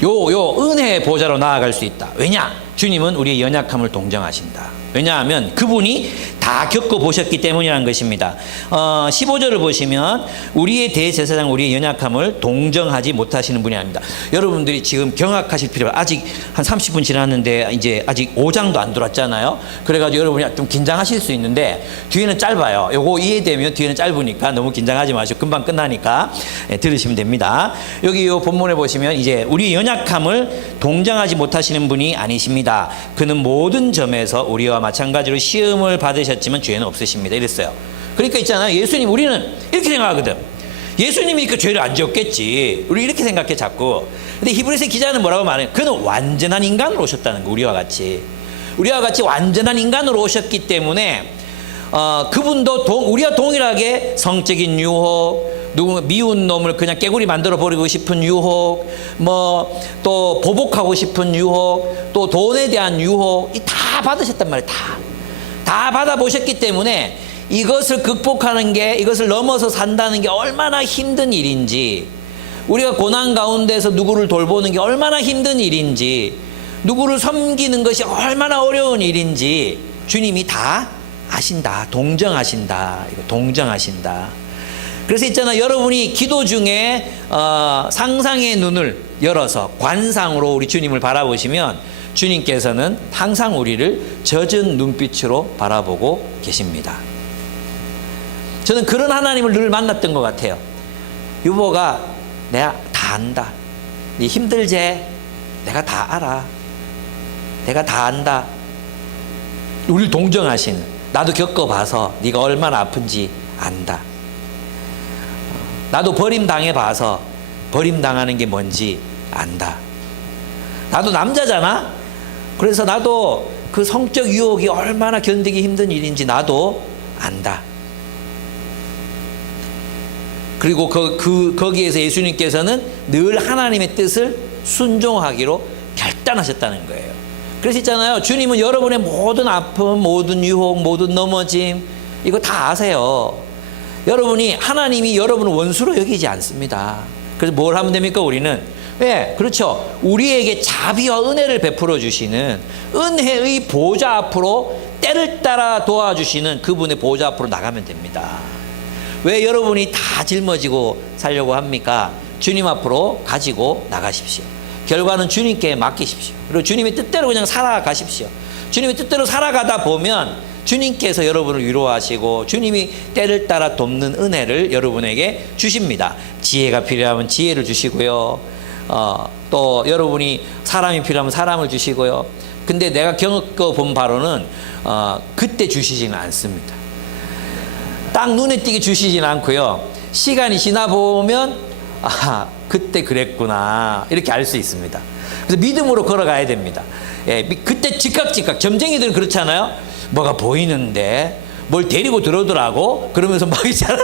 은혜의 보좌로 나아갈 수 있다. 왜냐? 주님은 우리의 연약함을 동정하신다. 왜냐하면 그분이 다 겪어보셨기 때문이라는 것입니다. 15절을 보시면 우리의 대제사장 우리의 연약함을 동정하지 못하시는 분이 아닙니다. 여러분들이 지금 경악하실 필요가 아직 한 30분 지났는데 이제 아직 5장도 안 들어왔잖아요. 그래가지고 여러분이 좀 긴장하실 수 있는데 뒤에는 짧아요. 요거 이해되면 뒤에는 짧으니까 너무 긴장하지 마시고 금방 끝나니까 들으시면 됩니다. 여기 요 본문에 보시면 이제 우리의 연약함을 동정하지 못하시는 분이 아니십니다. 그는 모든 점에서 우리와 마찬가지로 시험을 받으셨지만 죄는 없으십니다. 이랬어요. 그러니까 있잖아요. 예수님 우리는 이렇게 생각하거든. 예수님이니까 죄를 안 지었겠지. 우리 이렇게 생각해 자꾸. 근데 히브리서 기자는 뭐라고 말해요? 그는 완전한 인간으로 오셨다는 거. 우리와 같이 완전한 인간으로 오셨기 때문에 그분도 우리와 동일하게 성적인 유혹, 미운 놈을 그냥 깨구리 만들어 버리고 싶은 유혹, 또 보복하고 싶은 유혹, 또 돈에 대한 유혹, 다 받으셨단 말이에요. 다 받아보셨기 때문에 이것을 극복하는 게, 이것을 넘어서 산다는 게 얼마나 힘든 일인지, 우리가 고난 가운데서 누구를 돌보는 게 얼마나 힘든 일인지, 누구를 섬기는 것이 얼마나 어려운 일인지 주님이 다 아신다. 동정하신다. 이거 동정하신다. 그래서 있잖아, 여러분이 기도 중에 상상의 눈을 열어서 관상으로 우리 주님을 바라보시면 주님께서는 항상 우리를 젖은 눈빛으로 바라보고 계십니다. 저는 그런 하나님을 늘 만났던 것 같아요. 유보가 내가 다 안다. 네 힘들지? 내가 다 알아. 내가 다 안다. 우리를 동정하시는, 나도 겪어봐서 네가 얼마나 아픈지 안다. 나도 버림당해봐서 버림당하는 게 뭔지 안다. 나도 남자잖아. 그래서 나도 그 성적 유혹이 얼마나 견디기 힘든 일인지 나도 안다. 그리고 거기에서 예수님께서는 늘 하나님의 뜻을 순종하기로 결단하셨다는 거예요. 그래서 있잖아요, 주님은 여러분의 모든 아픔, 모든 유혹, 모든 넘어짐 이거 다 아세요. 여러분이, 하나님이 여러분을 원수로 여기지 않습니다. 그래서 뭘 하면 됩니까? 우리는, 네, 그렇죠, 우리에게 자비와 은혜를 베풀어 주시는 은혜의 보좌 앞으로 때를 따라 도와주시는 그분의 보좌 앞으로 나가면 됩니다. 왜 여러분이 다 짊어지고 살려고 합니까? 주님 앞으로 가지고 나가십시오. 결과는 주님께 맡기십시오. 그리고 주님의 뜻대로 그냥 살아가십시오. 주님의 뜻대로 살아가다 보면 주님께서 여러분을 위로하시고 주님이 때를 따라 돕는 은혜를 여러분에게 주십니다. 지혜가 필요하면 지혜를 주시고요. 또 여러분이 사람이 필요하면 사람을 주시고요. 근데 내가 겪어본 바로는 그때 주시지는 않습니다. 딱 눈에 띄게 주시진 않고요. 시간이 지나 보면 그때 그랬구나 이렇게 알 수 있습니다. 그래서 믿음으로 걸어가야 됩니다. 예, 그때 즉각 점쟁이들은 그렇잖아요. 뭐가 보이는데 뭘 데리고 들어오더라고 그러면서 막 있잖아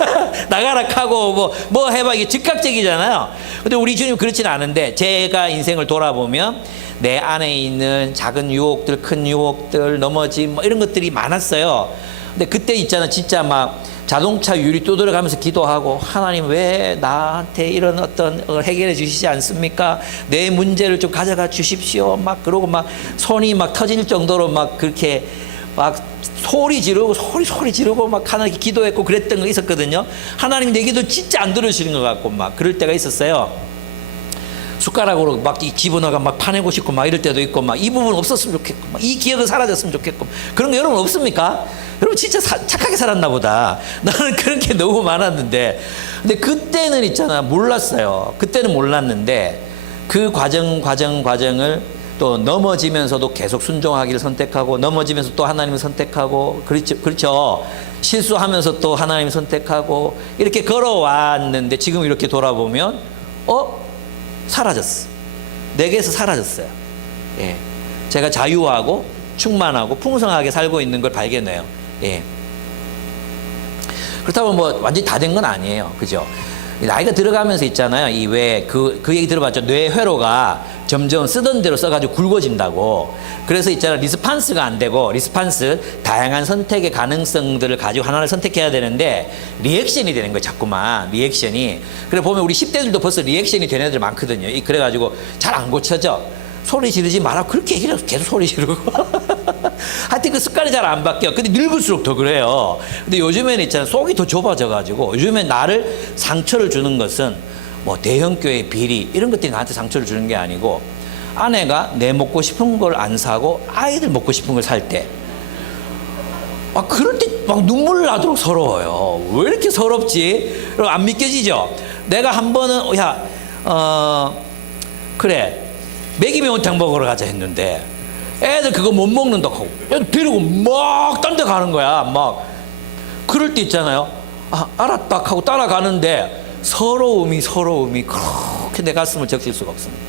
나가라 하고 뭐 해봐, 이게 즉각적이잖아요. 근데 우리 주님 그렇지는 않은데, 제가 인생을 돌아보면 내 안에 있는 작은 유혹들, 큰 유혹들, 넘어짐 뭐 이런 것들이 많았어요. 근데 그때 있잖아, 진짜 막 자동차 유리 두드려가면서 기도하고, 하나님 왜 나한테 이런 어떤 해결해 주시지 않습니까? 내 문제를 좀 가져가 주십시오. 막 그러고 막 손이 막 터질 정도로 막 그렇게 막 소리 지르고 막 하나님께 기도했고 그랬던 거 있었거든요. 하나님 내 기도 진짜 안 들으시는 것 같고 막 그럴 때가 있었어요. 숟가락으로 막 집어넣어가 막 파내고 싶고 막 이럴 때도 있고, 막 이 부분 없었으면 좋겠고, 막 이 기억은 사라졌으면 좋겠고, 그런 거 여러분 없습니까? 여러분 진짜 착하게 살았나 보다. 나는 그런 게 너무 많았는데, 근데 그때는 있잖아, 몰랐어요. 그때는 몰랐는데 그 과정을 또 넘어지면서도 계속 순종하기를 선택하고, 넘어지면서 또 하나님을 선택하고, 그렇죠. 실수하면서 또 하나님을 선택하고, 이렇게 걸어왔는데 지금 이렇게 돌아보면 사라졌어. 내게서 사라졌어요. 예. 제가 자유하고 충만하고 풍성하게 살고 있는 걸 발견해요. 예. 그렇다고 뭐 완전히 다 된 건 아니에요. 그죠? 나이가 들어가면서 있잖아요. 이 왜 그 얘기 들어봤죠? 뇌 회로가 점점 쓰던 대로 써가지고 굵어진다고. 그래서 있잖아, 리스판스가 안 되고, 리스판스, 다양한 선택의 가능성들을 가지고 하나를 선택해야 되는데 리액션이 되는 거예요. 자꾸만 리액션이. 그래 보면 우리 10대들도 벌써 리액션이 되는 애들 많거든요. 그래가지고 잘 안 고쳐져. 소리 지르지 마라 그렇게 얘기를 해서 계속 소리 지르고 하여튼 그 습관이 잘 안 바뀌어. 근데 늙을수록 더 그래요. 근데 요즘에는 있잖아, 속이 더 좁아져 가지고, 요즘에 나를 상처를 주는 것은 뭐 대형교회 비리 이런 것들이 나한테 상처를 주는 게 아니고, 아내가 내 먹고 싶은 걸 안 사고 아이들 먹고 싶은 걸 살 때 그럴 때 막 눈물 나도록 서러워요. 왜 이렇게 서럽지? 여러분 안 믿겨지죠? 내가 한 번은 그래 매기 매운탕 먹으러 가자 했는데 애들 그거 못 먹는다고 하고 애들 데리고 막 딴 데 가는 거야. 막 그럴 때 있잖아요. 알았다 하고 따라가는데 서러움이 그렇게 내 가슴을 적실 수가 없습니다.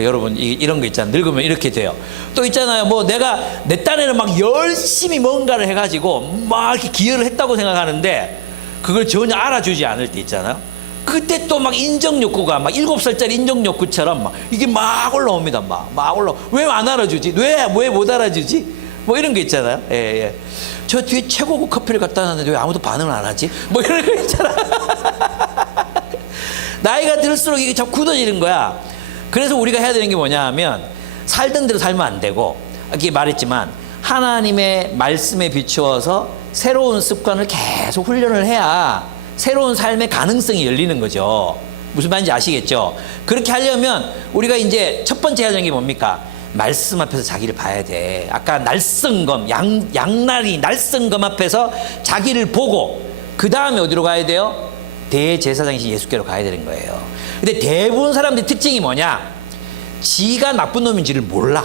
여러분 이런 거 있잖아요. 늙으면 이렇게 돼요. 또 있잖아요. 뭐 내가 내 딴에는 막 열심히 뭔가를 해가지고 막 이렇게 기여를 했다고 생각하는데 그걸 전혀 알아주지 않을 때 있잖아요. 그때 또 막 인정 욕구가 막 7살짜리 인정 욕구처럼 막 이게 막 올라옵니다. 막 올라. 왜 안 알아주지? 왜 못 알아주지? 뭐 이런 게 있잖아요. 예. 저 뒤에 최고급 커피를 갖다 놨는데 왜 아무도 반응을 안 하지? 뭐 이런 거 있잖아. 나이가 들수록 이게 자꾸 굳어지는 거야. 그래서 우리가 해야 되는 게 뭐냐 하면, 살던 대로 살면 안 되고, 이렇게 말했지만 하나님의 말씀에 비추어서 새로운 습관을 계속 훈련을 해야 새로운 삶의 가능성이 열리는 거죠. 무슨 말인지 아시겠죠? 그렇게 하려면 우리가 이제 첫 번째 해야 되는 게 뭡니까? 말씀 앞에서 자기를 봐야 돼. 아까 날성검, 양날이 날성검 앞에서 자기를 보고 그 다음에 어디로 가야 돼요? 대제사장이신 예수께로 가야 되는 거예요. 근데 대부분 사람들의 특징이 뭐냐? 지가 나쁜 놈인지를 몰라.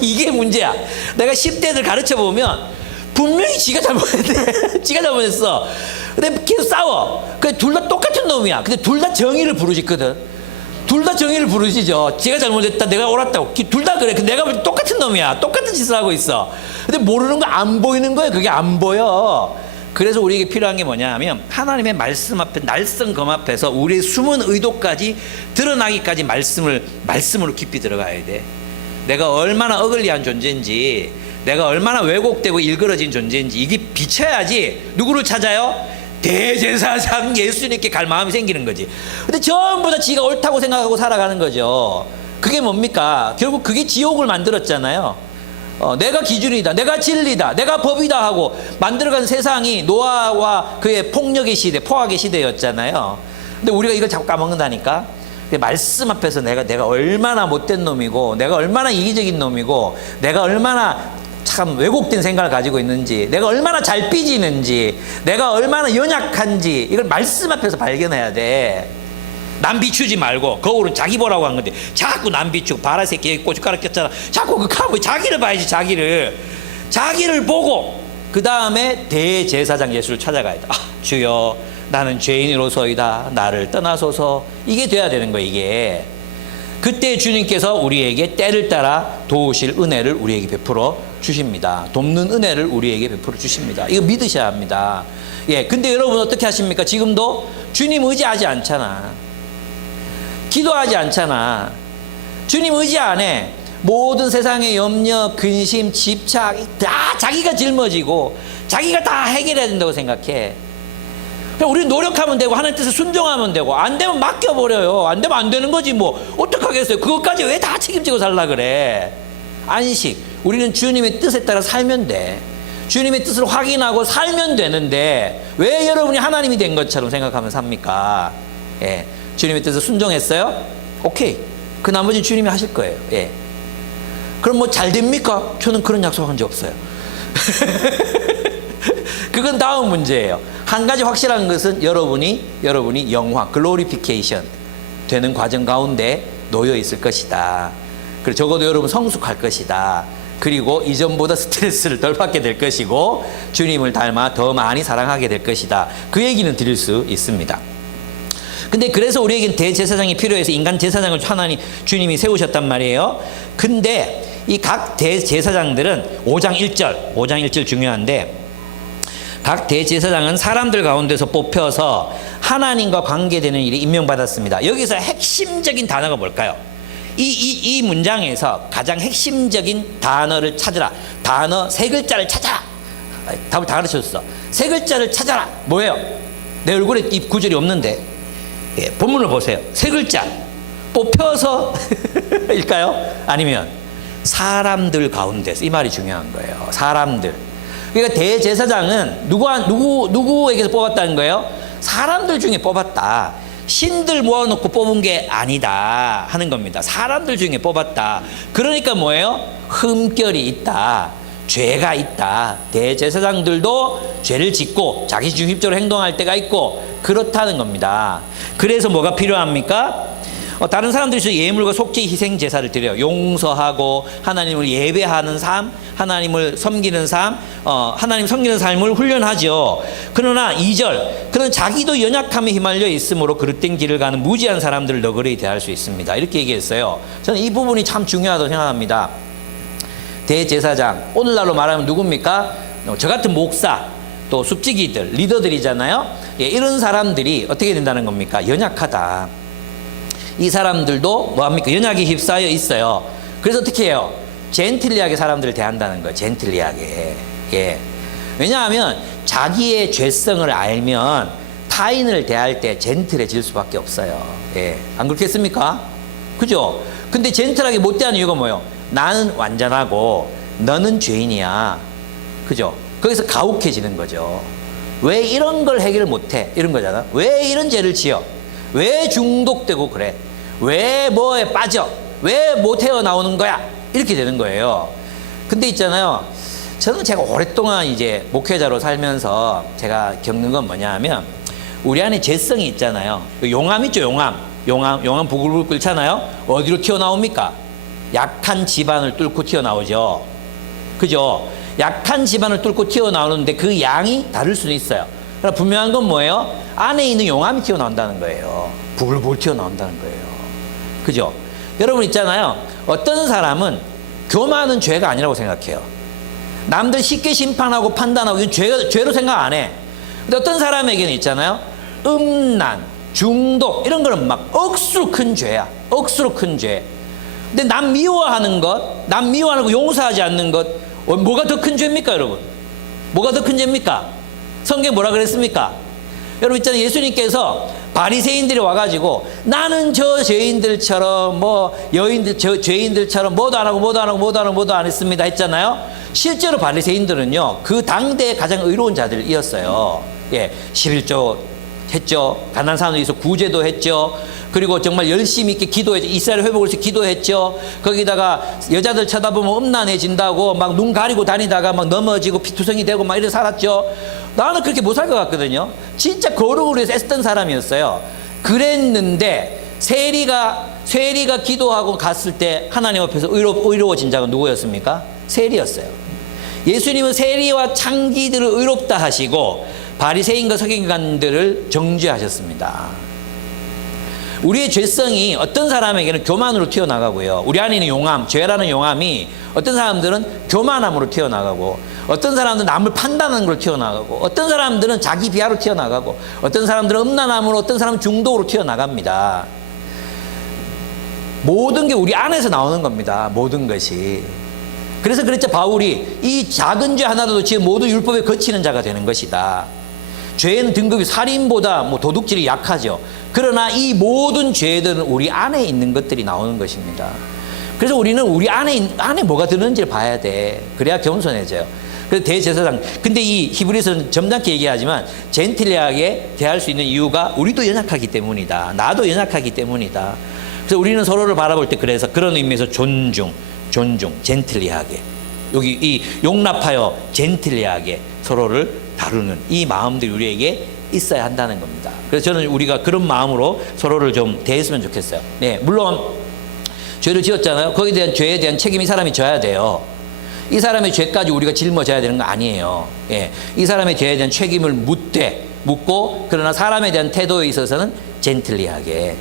이게 문제야. 내가 10대들 가르쳐 보면 분명히 지가 잘못했대. 지가 잘못했어. 근데 계속 싸워. 근데 둘 다 똑같은 놈이야. 근데 둘 다 정의를 부르짖거든. 둘 다 정의를 부르짖어. 지가 잘못했다, 내가 옳았다고. 둘 다 그래. 근데 내가 볼 때 똑같은 놈이야. 똑같은 짓을 하고 있어. 근데 모르는 거 안 보이는 거예요. 그게 안 보여. 그래서 우리에게 필요한 게 뭐냐 하면 하나님의 말씀 앞에, 날성검 앞에서 우리의 숨은 의도까지 드러나기까지 말씀으로 깊이 들어가야 돼. 내가 얼마나 어글리한 존재인지, 내가 얼마나 왜곡되고 일그러진 존재인지 이게 비춰야지 누구를 찾아요? 대제사장 예수님께 갈 마음이 생기는 거지. 근데 전부 다 지가 옳다고 생각하고 살아가는 거죠. 그게 뭡니까? 결국 그게 지옥을 만들었잖아요. 내가 기준이다, 내가 진리다, 내가 법이다 하고 만들어간 세상이 노아와 그의 폭력의 시대, 포악의 시대였잖아요. 근데 우리가 이걸 자꾸 까먹는다니까. 말씀 앞에서 내가 얼마나 못된 놈이고, 내가 얼마나 이기적인 놈이고, 내가 얼마나 참 왜곡된 생각을 가지고 있는지, 내가 얼마나 잘 삐지는지, 내가 얼마나 연약한지, 이걸 말씀 앞에서 발견해야 돼. 남 비추지 말고. 거울은 자기 보라고 한 건데 자꾸 남 비추고, 봐라 새끼 여기 고춧가루 꼈잖아. 자꾸 그 카보 자기를 봐야지. 자기를 보고 그 다음에 대제사장 예수를 찾아가야 돼. 아, 주여 나는 죄인으로서이다, 나를 떠나소서. 이게 돼야 되는 거예요. 이게 그때 주님께서 우리에게 때를 따라 도우실 은혜를 우리에게 베풀어 주십니다. 돕는 은혜를 우리에게 베풀어 주십니다. 이거 믿으셔야 합니다. 예, 근데 여러분 어떻게 하십니까? 지금도 주님 의지하지 않잖아. 기도하지 않잖아. 주님 의지 안 해. 모든 세상의 염려, 근심, 집착 다 자기가 짊어지고 자기가 다 해결해야 된다고 생각해. 그냥 우리는 노력하면 되고 하나님 뜻에 순종하면 되고, 안 되면 맡겨버려요. 안 되면 안 되는 거지 뭐. 어떡하겠어요. 그것까지 왜 다 책임지고 살라 그래. 안식. 우리는 주님의 뜻에 따라 살면 돼. 주님의 뜻을 확인하고 살면 되는데 왜 여러분이 하나님이 된 것처럼 생각하면 삽니까? 예. 주님의 뜻을 순종했어요? 오케이. 그 나머지 주님이 하실 거예요. 예. 그럼 뭐 잘 됩니까? 저는 그런 약속한 적 없어요. 그건 다음 문제예요. 한 가지 확실한 것은 여러분이 영화, 글로리피케이션 되는 과정 가운데 놓여 있을 것이다. 그리고 적어도 여러분 성숙할 것이다. 그리고 이전보다 스트레스를 덜 받게 될 것이고 주님을 닮아 더 많이 사랑하게 될 것이다. 그 얘기는 드릴 수 있습니다. 근데 그래서 우리에겐 대제사장이 필요해서 인간 제사장을 주님이 세우셨단 말이에요. 근데 이 각 대제사장들은 5장 1절 중요한데, 각 대제사장은 사람들 가운데서 뽑혀서 하나님과 관계되는 일에 임명받았습니다. 여기서 핵심적인 단어가 뭘까요? 이 문장에서 가장 핵심적인 단어를 찾으라. 단어 세 글자를 찾아라. 답을 다 가르쳐줬어. 세 글자를 찾아라. 뭐예요? 내 얼굴에 이 구절이 없는데. 예, 본문을 보세요. 세 글자. 뽑혀서 일까요? 아니면 사람들 가운데서. 이 말이 중요한 거예요. 사람들. 그러니까 대제사장은 누구에게서 뽑았다는 거예요? 사람들 중에 뽑았다. 신들 모아놓고 뽑은 게 아니다 하는 겁니다. 사람들 중에 뽑았다. 그러니까 뭐예요? 흠결이 있다, 죄가 있다. 대제사장들도 죄를 짓고 자기 중심적으로 행동할 때가 있고 그렇다는 겁니다. 그래서 뭐가 필요합니까? 다른 사람들이 예물과 속죄 희생 제사를 드려요. 용서하고 하나님을 예배하는 삶, 하나님을 섬기는 삶, 하나님 섬기는 삶을 훈련하죠. 그러나 2절, 그는 자기도 연약함에 휘말려 있으므로 그릇된 길을 가는 무지한 사람들을 너그러이 대할 수 있습니다. 이렇게 얘기했어요. 저는 이 부분이 참 중요하다고 생각합니다. 대제사장, 오늘날로 말하면 누굽니까? 저 같은 목사, 또 숲지기들, 리더들이잖아요. 예, 이런 사람들이 어떻게 된다는 겁니까? 연약하다. 이 사람들도 뭐합니까? 연약에 휩싸여 있어요. 그래서 어떻게 해요? 젠틀리하게 사람들을 대한다는 거예요. 젠틀리하게. 예. 왜냐하면 자기의 죄성을 알면 타인을 대할 때 젠틀해질 수밖에 없어요. 예. 안 그렇겠습니까? 그죠? 근데 젠틀하게 못 대하는 이유가 뭐예요? 나는 완전하고 너는 죄인이야. 그죠? 거기서 가혹해지는 거죠. 왜 이런 걸 해결을 못해? 이런 거잖아. 왜 이런 죄를 지어? 왜 중독되고 그래? 왜 뭐에 빠져? 왜 못 헤어나오는 거야? 이렇게 되는 거예요. 근데 있잖아요. 저는 제가 오랫동안 이제 목회자로 살면서 제가 겪는 건 뭐냐 하면 우리 안에 죄성이 있잖아요. 용암 있죠, 용암 부글부글 끓잖아요. 어디로 튀어나옵니까? 약한 집안을 뚫고 튀어나오죠. 그죠? 약한 집안을 뚫고 튀어나오는데 그 양이 다를 수는 있어요. 그러나 분명한 건 뭐예요? 안에 있는 용암이 튀어나온다는 거예요. 부글부글 튀어나온다는 거예요. 그죠? 여러분 있잖아요. 어떤 사람은 교만은 죄가 아니라고 생각해요. 남들 쉽게 심판하고 판단하고 이건 죄로 생각 안 해. 근데 어떤 사람에게는 있잖아요. 음란, 중독 이런 거는 막 억수로 큰 죄야. 억수로 큰 죄. 근데 남 미워하는 것, 남 미워하는 거 용서하지 않는 것, 뭐가 더 큰 죄입니까, 여러분? 뭐가 더 큰 죄입니까? 성경에 뭐라 그랬습니까? 여러분 있잖아요. 예수님께서 바리새인들이 와가지고 나는 저 죄인들처럼 뭐 여인들 저 죄인들처럼 뭐도 안 하고 뭐도 안 했습니다 했잖아요. 실제로 바리새인들은요 그 당대에 가장 의로운 자들이었어요. 예, 11조 했죠. 가난한 사람들 위해서 구제도 했죠. 그리고 정말 열심히 이렇게 기도했죠. 이스라엘 회복을 위해서 기도했죠. 거기다가 여자들 쳐다보면 음란해진다고 막 눈 가리고 다니다가 막 넘어지고 피투성이 되고 막 이래 살았죠. 나는 그렇게 못 살 것 같거든요. 진짜 거룩을 위해서 애쓰던 사람이었어요. 그랬는데 세리가 기도하고 갔을 때 하나님 앞에서 의로워진 자가 누구였습니까? 세리였어요. 예수님은 세리와 창기들을 의롭다 하시고 바리새인과 서기관들을 정죄하셨습니다. 우리의 죄성이 어떤 사람에게는 교만으로 튀어나가고요. 우리 안에 있는 용암, 죄라는 용암이 어떤 사람들은 교만함으로 튀어나가고 어떤 사람들은 남을 판단하는 걸 튀어나가고 어떤 사람들은 자기 비하로 튀어나가고 어떤 사람들은 음란함으로 어떤 사람은 중독으로 튀어나갑니다. 모든 게 우리 안에서 나오는 겁니다. 모든 것이. 그래서 그랬죠. 바울이 이 작은 죄 하나도 지금 모두 율법에 거치는 자가 되는 것이다. 죄는 등급이 살인보다 뭐 도둑질이 약하죠. 그러나 이 모든 죄들은 우리 안에 있는 것들이 나오는 것입니다. 그래서 우리는 우리 안에 뭐가 드는지를 봐야 돼. 그래야 겸손해져요. 그래서 대제사장. 근데 이 히브리서는 점잖게 얘기하지만 젠틀하게 대할 수 있는 이유가 우리도 연약하기 때문이다. 나도 연약하기 때문이다. 그래서 우리는 서로를 바라볼 때 그래서 그런 의미에서 존중, 젠틀리하게. 여기 이 용납하여 젠틀리하게 서로를 다루는 이 마음들이 우리에게 있어야 한다는 겁니다. 그래서 저는 우리가 그런 마음으로 서로를 좀 대했으면 좋겠어요. 네, 물론 죄를 지었잖아요. 거기에 대한 죄에 대한 책임이 사람이 져야 돼요. 이 사람의 죄까지 우리가 짊어져야 되는 거 아니에요. 예, 이 사람의 죄에 대한 책임을 묻고 그러나 사람에 대한 태도에 있어서는 젠틀리하게. 예.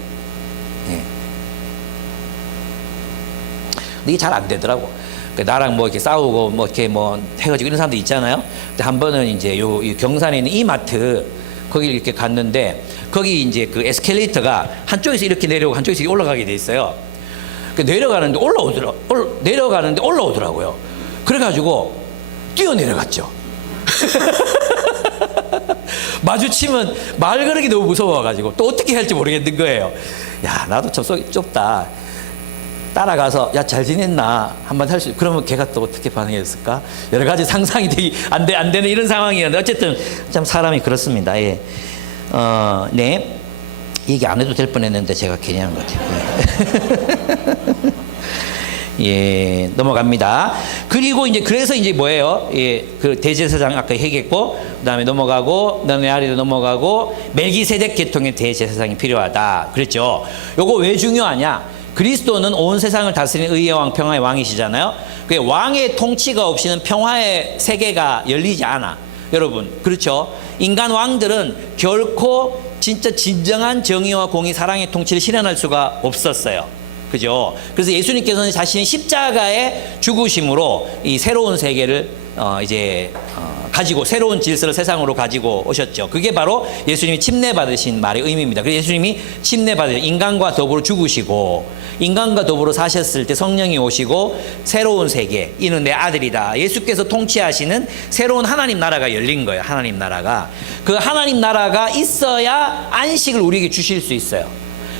근데 이게 잘 안 되더라고. 나랑 뭐 이렇게 싸우고 뭐 이렇게 뭐 헤어지고 이런 사람들 있잖아요. 근데 한 번은 이제 이 경산에 있는 이마트 거기 이렇게 갔는데 거기 이제 그 에스컬레이터가 한쪽에서 이렇게 내려오고 한쪽에서 올라가게 돼 있어요. 내려가는데 올라오더라고요. 그래가지고 뛰어 내려갔죠. 마주치면 말 걸기 너무 무서워가지고 또 어떻게 할지 모르겠는 거예요. 야, 나도 참 속이 좁다. 따라가서 야, 잘 지냈나 한번 할 수. 그러면 걔가 또 어떻게 반응했을까? 여러 가지 상상이 되기 안 되는 이런 상황이었는데 어쨌든 참 사람이 그렇습니다. 예. 네. 얘기 안 해도 될 뻔했는데 제가 괜히 한 것 같아요. 예, 넘어갑니다. 그리고 이제 그래서 이제 뭐예요? 예, 그 대제사장 아까 얘기했고, 그다음에 넘어가고, 너네 아래로 넘어가고, 멜기세덱 계통의 대제사장이 필요하다. 그랬죠. 요거 왜 중요하냐? 그리스도는 온 세상을 다스리는 의의 왕, 평화의 왕이시잖아요. 그 왕의 통치가 없이는 평화의 세계가 열리지 않아. 여러분, 그렇죠? 인간 왕들은 결코 진짜 진정한 정의와 공의, 사랑의 통치를 실현할 수가 없었어요. 그죠? 그래서 예수님께서는 자신의 십자가의 죽으심으로 이 새로운 세계를 가지고 새로운 질서를 세상으로 가지고 오셨죠. 그게 바로 예수님이 침례받으신 말의 의미입니다. 그래서 예수님이 인간과 더불어 죽으시고 인간과 더불어 사셨을 때 성령이 오시고 새로운 세계, 이는 내 아들이다. 예수께서 통치하시는 새로운 하나님 나라가 열린 거예요. 하나님 나라가. 그 하나님 나라가 있어야 안식을 우리에게 주실 수 있어요.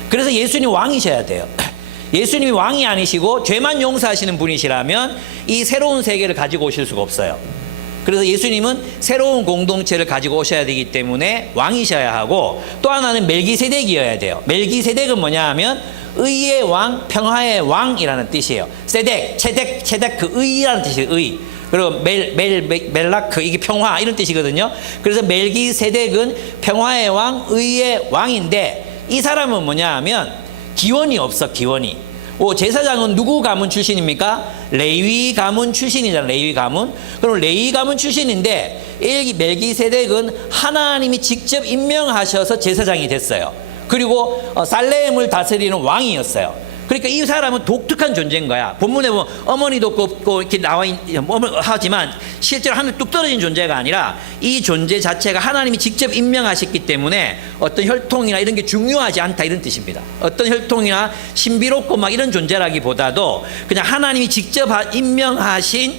그래서 예수님 왕이셔야 돼요. 예수님이 왕이 아니시고 죄만 용서하시는 분이시라면 이 새로운 세계를 가지고 오실 수가 없어요. 그래서 예수님은 새로운 공동체를 가지고 오셔야 되기 때문에 왕이셔야 하고, 또 하나는 멜기세덱이어야 돼요. 멜기세덱은 뭐냐 하면 의의 왕, 평화의 왕이라는 뜻이에요. 세덱, 체덱 그 의라는 뜻이에요. 의. 그리고 멜라크, 이게 평화 이런 뜻이거든요. 그래서 멜기세덱은 평화의 왕, 의의 왕인데, 이 사람은 뭐냐 하면 기원이 없어. 기원이. 제사장은 누구 가문 출신입니까? 레위 가문 출신이잖아. 레위 가문. 그럼 레위 가문 출신인데 이 멜기세덱은 하나님이 직접 임명하셔서 제사장이 됐어요. 그리고 살레임을 다스리는 왕이었어요. 그러니까 이 사람은 독특한 존재인 거야. 본문에 보면 어머니도 없고 이렇게 나와 하지만 실제로 하늘 뚝 떨어진 존재가 아니라 이 존재 자체가 하나님이 직접 임명하셨기 때문에 어떤 혈통이나 이런 게 중요하지 않다, 이런 뜻입니다. 어떤 혈통이나 신비롭고 막 이런 존재라기보다도 그냥 하나님이 직접 임명하신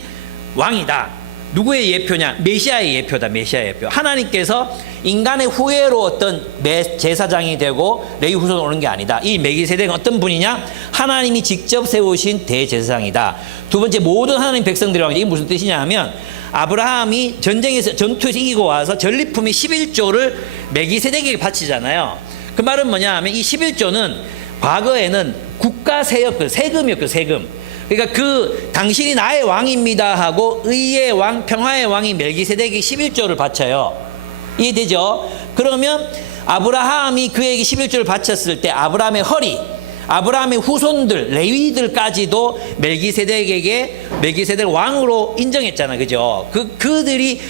왕이다. 누구의 예표냐? 메시아의 예표다. 메시아의 예표. 하나님께서 인간의 후예로 어떤 제사장이 되고 레위 후손으로 오는 게 아니다. 이 멜기세덱은 어떤 분이냐? 하나님이 직접 세우신 대제사장이다. 두 번째, 모든 하나님 백성들이 왕이다. 이게 무슨 뜻이냐 하면 아브라함이 전투에서 이기고 와서 전리품이 11조를 멜기세덱에게 바치잖아요. 그 말은 뭐냐 하면 이 11조는 과거에는 국가 세금이었거든요. 세금. 그러니까 당신이 나의 왕입니다 하고 의의 왕, 평화의 왕이 멜기세덱이 11조를 바쳐요. 이해되죠? 그러면 아브라함이 그에게 11조를 바쳤을 때 아브라함의 아브라함의 후손들, 레위들까지도 멜기세덱 왕으로 인정했잖아. 그죠? 그들이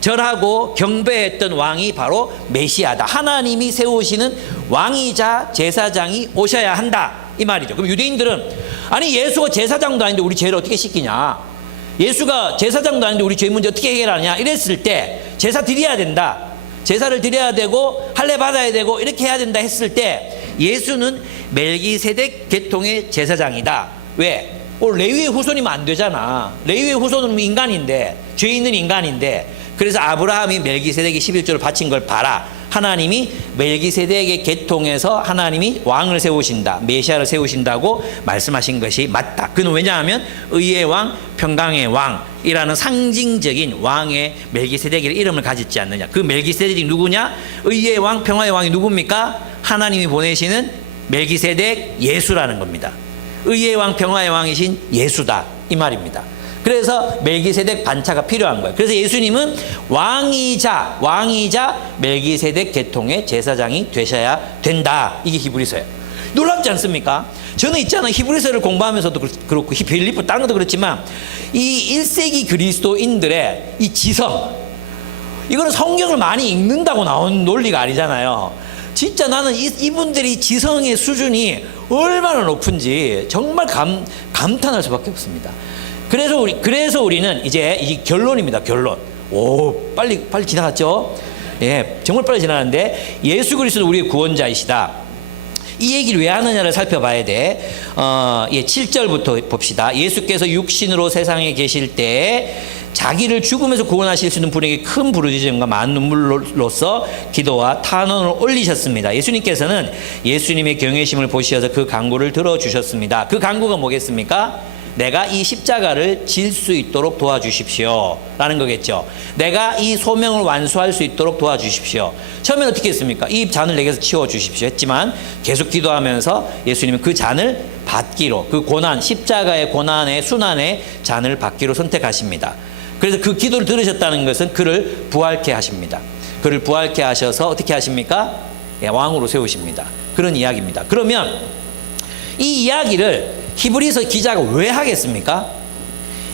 절하고 경배했던 왕이 바로 메시아다. 하나님이 세우시는 왕이자 제사장이 오셔야 한다, 이 말이죠. 그럼 유대인들은 아니 예수가 제사장도 아닌데 우리 죄를 어떻게 씻기냐? 예수가 제사장도 아닌데 우리 죄 문제 어떻게 해결하냐? 이랬을 때 제사 드려야 된다. 제사를 드려야 되고 할례 받아야 되고 이렇게 해야 된다 했을 때 예수는 멜기세덱 계통의 제사장이다. 왜? 레위의 후손이면 안 되잖아. 레위의 후손은 인간인데, 죄 있는 인간인데. 그래서 아브라함이 멜기세덱이 11조를 바친 걸 봐라. 하나님이 멜기세덱의 계통에서 하나님이 왕을 세우신다, 메시아를 세우신다고 말씀하신 것이 맞다. 그는 왜냐하면 의의 왕, 평강의 왕이라는 상징적인 왕의 멜기세덱의 이름을 가졌지 않느냐. 그 멜기세덱이 누구냐? 의의 왕, 평화의 왕이 누굽니까? 하나님이 보내시는 멜기세덱 예수라는 겁니다. 의의 왕, 평화의 왕이신 예수다, 이 말입니다. 그래서 멜기세덱 반차가 필요한 거예요. 그래서 예수님은 왕이자 멜기세덱 계통의 제사장이 되셔야 된다. 이게 히브리서예요. 놀랍지 않습니까? 저는 있잖아요. 히브리서를 공부하면서도 그렇고 빌립보 다른 것도 그렇지만 이 1세기 그리스도인들의 이 지성, 이거는 성경을 많이 읽는다고 나온 논리가 아니잖아요. 진짜 나는 이분들이 지성의 수준이 얼마나 높은지 정말 감탄할 수밖에 없습니다. 그래서 우리는 이제 이 결론입니다. 결론. 빨리 지나갔죠? 예, 정말 빨리 지나갔는데 예수 그리스도 우리의 구원자이시다. 이 얘기를 왜 하느냐를 살펴봐야 돼. 7절부터 봅시다. 예수께서 육신으로 세상에 계실 때 자기를 죽음에서 구원하실 수 있는 분에게 큰 부르짖음과 많은 눈물로써 기도와 탄원을 올리셨습니다. 예수님께서는 예수님의 경외심을 보시어서 그 간구를 들어주셨습니다. 그 간구가 뭐겠습니까? 내가 이 십자가를 질 수 있도록 도와주십시오 라는 거겠죠. 내가 이 소명을 완수할 수 있도록 도와주십시오. 처음엔 어떻게 했습니까? 이 잔을 내게서 치워주십시오 했지만 계속 기도하면서 예수님은 그 잔을 받기로, 그 고난, 십자가의 고난의 순환의 잔을 받기로 선택하십니다. 그래서 그 기도를 들으셨다는 것은 그를 부활케 하십니다. 그를 부활케 하셔서 어떻게 하십니까? 왕으로 세우십니다. 그런 이야기입니다. 그러면 이 이야기를 히브리서 기자가 왜 하겠습니까?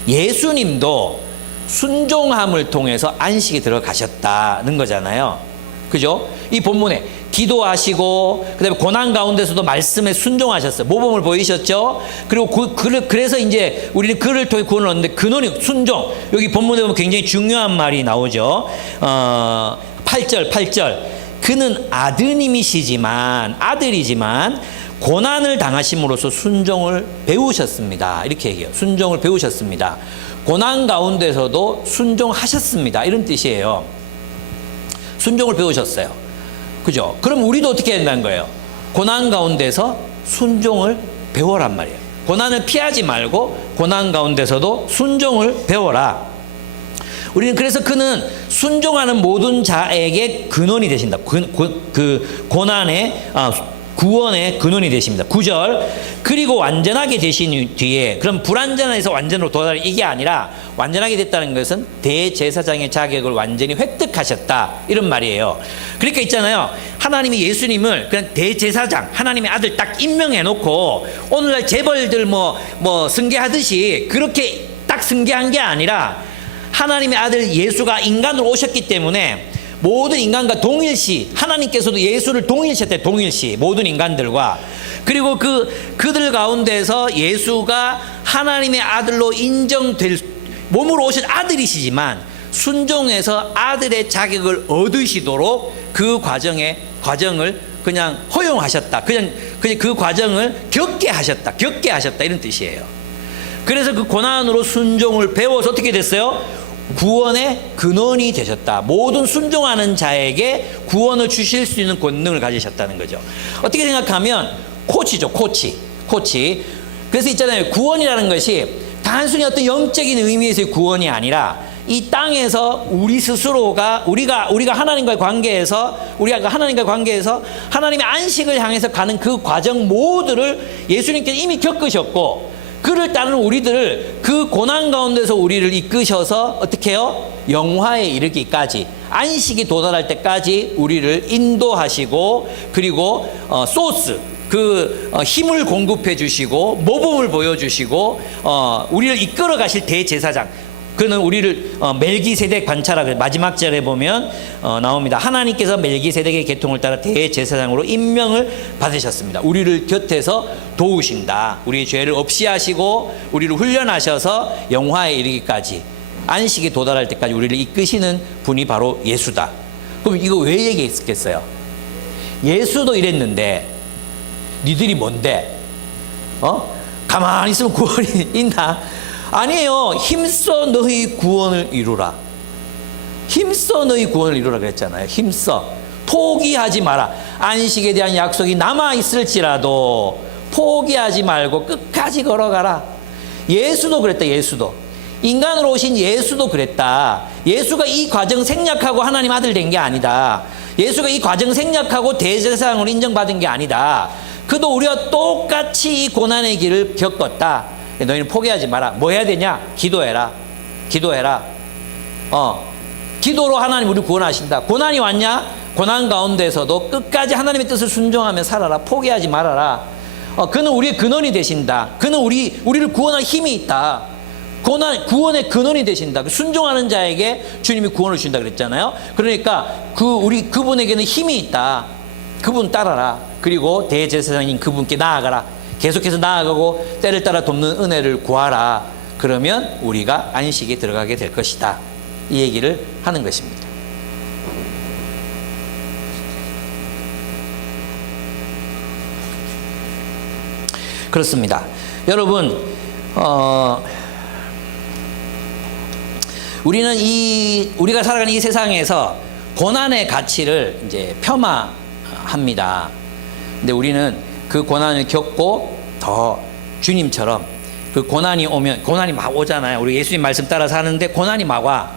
예수님도 순종함을 통해서 안식에 들어가셨다는 거잖아요. 그죠? 이 본문에 기도하시고 그다음에 고난 가운데서도 말씀에 순종하셨어요. 모범을 보이셨죠? 그리고 그래서 이제 우리는 그를 통해 구원을 얻는데 근원이 순종. 여기 본문에 보면 굉장히 중요한 말이 나오죠. 8절. 그는 아드님이시지만, 아들이지만 고난을 당하심으로써 순종을 배우셨습니다. 이렇게 얘기해요. 순종을 배우셨습니다. 고난 가운데서도 순종하셨습니다. 이런 뜻이에요. 순종을 배우셨어요. 그죠? 그럼 우리도 어떻게 해야 된다는 거예요? 고난 가운데서 순종을 배워란 말이에요. 고난을 피하지 말고 고난 가운데서도 순종을 배워라. 우리는 그래서 그는 순종하는 모든 자에게 근원이 되신다. 그 고난의 구원의 근원이 되십니다. 9절. 그리고 완전하게 되신 뒤에, 그럼 불완전해서 완전으로 도달, 이게 아니라 완전하게 됐다는 것은 대제사장의 자격을 완전히 획득하셨다, 이런 말이에요. 그러니까 있잖아요, 하나님이 예수님을 그냥 대제사장, 하나님의 아들 딱 임명해 놓고 오늘날 재벌들 뭐 승계하듯이 그렇게 딱 승계한 게 아니라, 하나님의 아들 예수가 인간으로 오셨기 때문에 모든 인간과 동일시, 하나님께서도 예수를 동일시했대. 동일시 모든 인간들과. 그리고 그들 가운데서 예수가 하나님의 아들로 인정될, 몸으로 오신 아들이시지만 순종해서 아들의 자격을 얻으시도록 그 과정을 그냥 허용하셨다. 그냥 그 과정을 겪게 하셨다. 이런 뜻이에요. 그래서 그 고난으로 순종을 배워서 어떻게 됐어요? 구원의 근원이 되셨다. 모든 순종하는 자에게 구원을 주실 수 있는 권능을 가지셨다는 거죠. 어떻게 생각하면 코치죠. 코치. 그래서 있잖아요, 구원이라는 것이 단순히 어떤 영적인 의미에서의 구원이 아니라 이 땅에서 우리 스스로가 우리가 하나님과의 관계에서 하나님의 안식을 향해서 가는 그 과정 모두를 예수님께서 이미 겪으셨고, 그를 따르는 우리들을 그 고난 가운데서 우리를 이끄셔서 어떻게 해요? 영화에 이르기까지, 안식이 도달할 때까지 우리를 인도하시고, 그리고 힘을 공급해 주시고 모범을 보여주시고 우리를 이끌어 가실 대제사장, 그는 우리를 멜기세덱 관찰하고 마지막 절에 보면 나옵니다. 하나님께서 멜기세덱의 계통을 따라 대제사장으로 임명을 받으셨습니다. 우리를 곁에서 도우신다. 우리의 죄를 없이 하시고 우리를 훈련하셔서 영화에 이르기까지, 안식에 도달할 때까지 우리를 이끄시는 분이 바로 예수다. 그럼 이거 왜 얘기했겠어요? 예수도 이랬는데 니들이 뭔데? 가만히 있으면 구원이 있나? 아니에요. 힘써 너희 구원을 이루라. 힘써 너희 구원을 이루라 그랬잖아요. 힘써. 포기하지 마라. 안식에 대한 약속이 남아있을지라도 포기하지 말고 끝까지 걸어가라. 예수도 그랬다. 예수도. 인간으로 오신 예수도 그랬다. 예수가 이 과정 생략하고 하나님 아들 된 게 아니다. 예수가 이 과정 생략하고 대제사장으로 인정받은 게 아니다. 그도 우리와 똑같이 이 고난의 길을 겪었다. 너희는 포기하지 마라. 뭐 해야 되냐? 기도해라. 기도로 하나님 우리를 구원하신다. 고난이 왔냐? 고난 가운데서도 끝까지 하나님의 뜻을 순종하며 살아라. 포기하지 말아라. 그는 우리의 근원이 되신다. 그는 우리를 구원할 힘이 있다. 구원의 근원이 되신다. 순종하는 자에게 주님이 구원을 주신다 그랬잖아요. 그러니까 그분에게는 힘이 있다. 그분 따라라. 그리고 대제사장인 그분께 나아가라. 계속해서 나아가고 때를 따라 돕는 은혜를 구하라. 그러면 우리가 안식에 들어가게 될 것이다. 이 얘기를 하는 것입니다. 그렇습니다. 여러분, 우리는 우리가 살아가는 이 세상에서 고난의 가치를 이제 폄하합니다. 근데 우리는 그 고난을 겪고 더 주님처럼, 그 고난이 오면, 고난이 막 오잖아요. 우리 예수님 말씀 따라 사는데 고난이 막 와.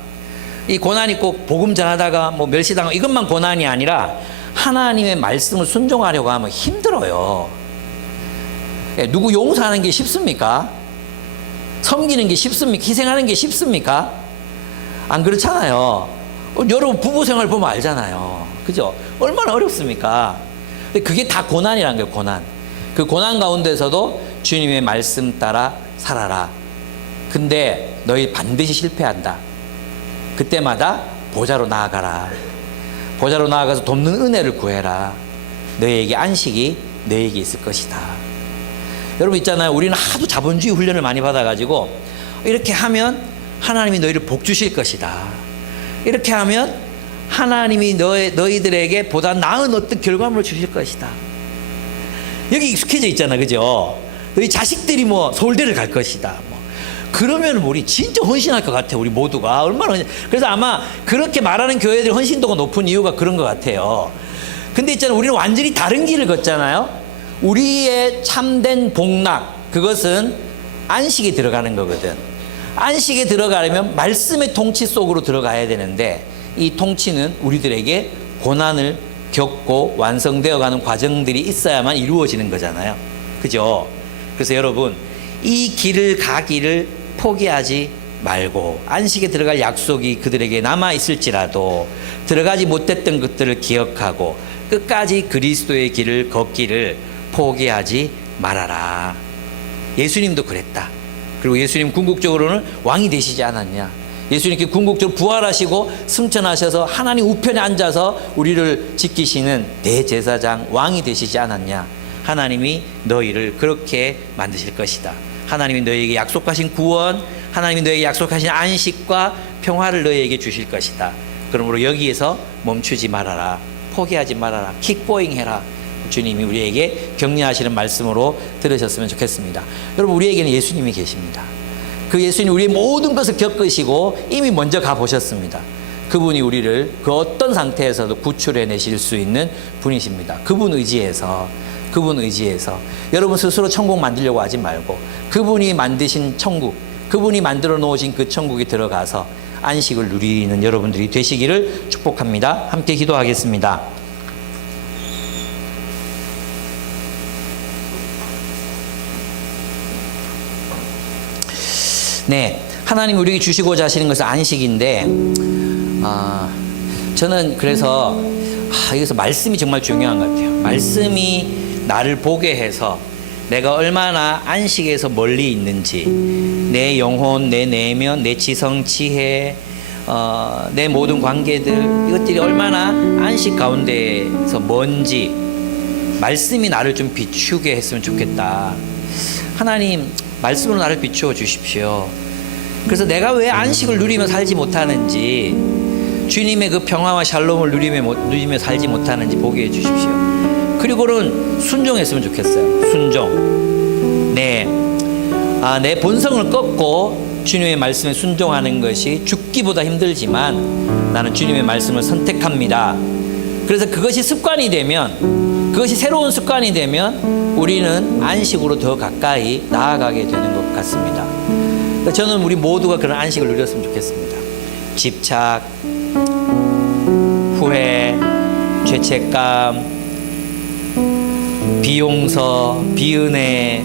이 고난이 꼭 복음 전하다가 뭐 멸시당하고 이것만 고난이 아니라 하나님의 말씀을 순종하려고 하면 힘들어요. 누구 용서하는 게 쉽습니까? 섬기는 게 쉽습니까? 희생하는 게 쉽습니까? 안 그렇잖아요. 여러분 부부 생활 보면 알잖아요. 그죠? 얼마나 어렵습니까? 근데 그게 다 고난이라는 거예요. 고난. 그 고난 가운데서도 주님의 말씀 따라 살아라. 근데 너희 반드시 실패한다. 그때마다 보좌로 나아가라. 보좌로 나아가서 돕는 은혜를 구해라. 너희에게 안식이 너희에게 있을 것이다. 여러분 있잖아요. 우리는 하도 자본주의 훈련을 많이 받아가지고 이렇게 하면 하나님이 너희를 복 주실 것이다. 이렇게 하면 하나님이 너희들에게 보다 나은 어떤 결과물을 주실 것이다. 여기 익숙해져 있잖아. 그죠? 너희 자식들이 뭐 서울대를 갈 것이다. 그러면 우리 진짜 헌신할 것 같아. 우리 모두가 얼마나 그래서 아마 그렇게 말하는 교회들 헌신도가 높은 이유가 그런 것 같아요. 근데 있잖아, 우리는 완전히 다른 길을 걷잖아요. 우리의 참된 복락, 그것은 안식이 들어가는 거거든. 안식에 들어가려면 말씀의 통치 속으로 들어가야 되는데, 이 통치는 우리들에게 고난을 겪고 완성되어 가는 과정들이 있어야만 이루어지는 거잖아요. 그죠? 그래서 여러분, 이 길을 가기를 포기하지 말고, 안식에 들어갈 약속이 그들에게 남아 있을지라도 들어가지 못했던 것들을 기억하고 끝까지 그리스도의 길을 걷기를 포기하지 말아라. 예수님도 그랬다. 그리고 예수님 궁극적으로는 왕이 되시지 않았냐? 예수님께 궁극적으로 부활하시고 승천하셔서 하나님 우편에 앉아서 우리를 지키시는 대제사장 왕이 되시지 않았냐? 하나님이 너희를 그렇게 만드실 것이다. 하나님이 너희에게 약속하신 구원, 하나님이 너희에게 약속하신 안식과 평화를 너희에게 주실 것이다. 그러므로 여기에서 멈추지 말아라. 포기하지 말아라. 킥보잉 해라. 주님이 우리에게 격려하시는 말씀으로 들으셨으면 좋겠습니다. 여러분, 우리에게는 예수님이 계십니다. 그 예수님 우리의 모든 것을 겪으시고 이미 먼저 가보셨습니다. 그분이 우리를 그 어떤 상태에서도 구출해내실 수 있는 분이십니다. 그분 의지해서 여러분 스스로 천국 만들려고 하지 말고 그분이 만드신 천국, 그분이 만들어 놓으신 그 천국에 들어가서 안식을 누리는 여러분들이 되시기를 축복합니다. 함께 기도하겠습니다. 네, 하나님 우리에게 주시고자 하시는 것은 안식인데, 저는 그래서 여기서 말씀이 정말 중요한 것 같아요. 말씀이 나를 보게 해서 내가 얼마나 안식에서 멀리 있는지, 내 영혼, 내 내면, 내 지성, 지혜, 내 모든 관계들, 이것들이 얼마나 안식 가운데서 먼지, 말씀이 나를 좀 비추게 했으면 좋겠다. 하나님, 말씀으로 나를 비추어 주십시오. 그래서 내가 왜 안식을 누리며 살지 못하는지, 주님의 그 평화와 샬롬을 누리며 살지 못하는지 보게 해 주십시오. 그리고는 순종했으면 좋겠어요. 순종. 네. 내 본성을 꺾고 주님의 말씀에 순종하는 것이 죽기보다 힘들지만 나는 주님의 말씀을 선택합니다. 그래서 그것이 습관이 되면, 그것이 새로운 습관이 되면 우리는 안식으로 더 가까이 나아가게 되는 것 같습니다. 저는 우리 모두가 그런 안식을 누렸으면 좋겠습니다. 집착, 후회, 죄책감, 비용서, 비은혜,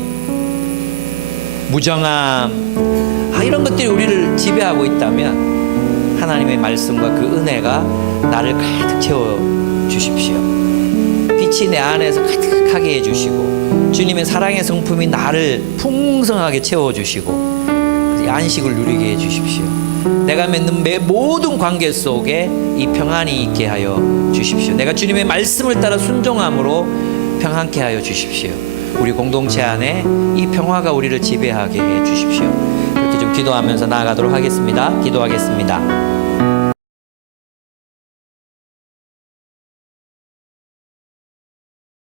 무정함, 이런 것들이 우리를 지배하고 있다면 하나님의 말씀과 그 은혜가 나를 가득 채워 주십시오. 빛이 내 안에서 가득하게 해주시고 주님의 사랑의 성품이 나를 풍성하게 채워주시고 안식을 누리게 해주십시오. 내가 맺는 모든 관계 속에 이 평안이 있게 하여 주십시오. 내가 주님의 말씀을 따라 순종함으로 평안케 하여 주십시오. 우리 공동체 안에 이 평화가 우리를 지배하게 해 주십시오. 이렇게 좀 기도하면서 나아가도록 하겠습니다. 기도하겠습니다.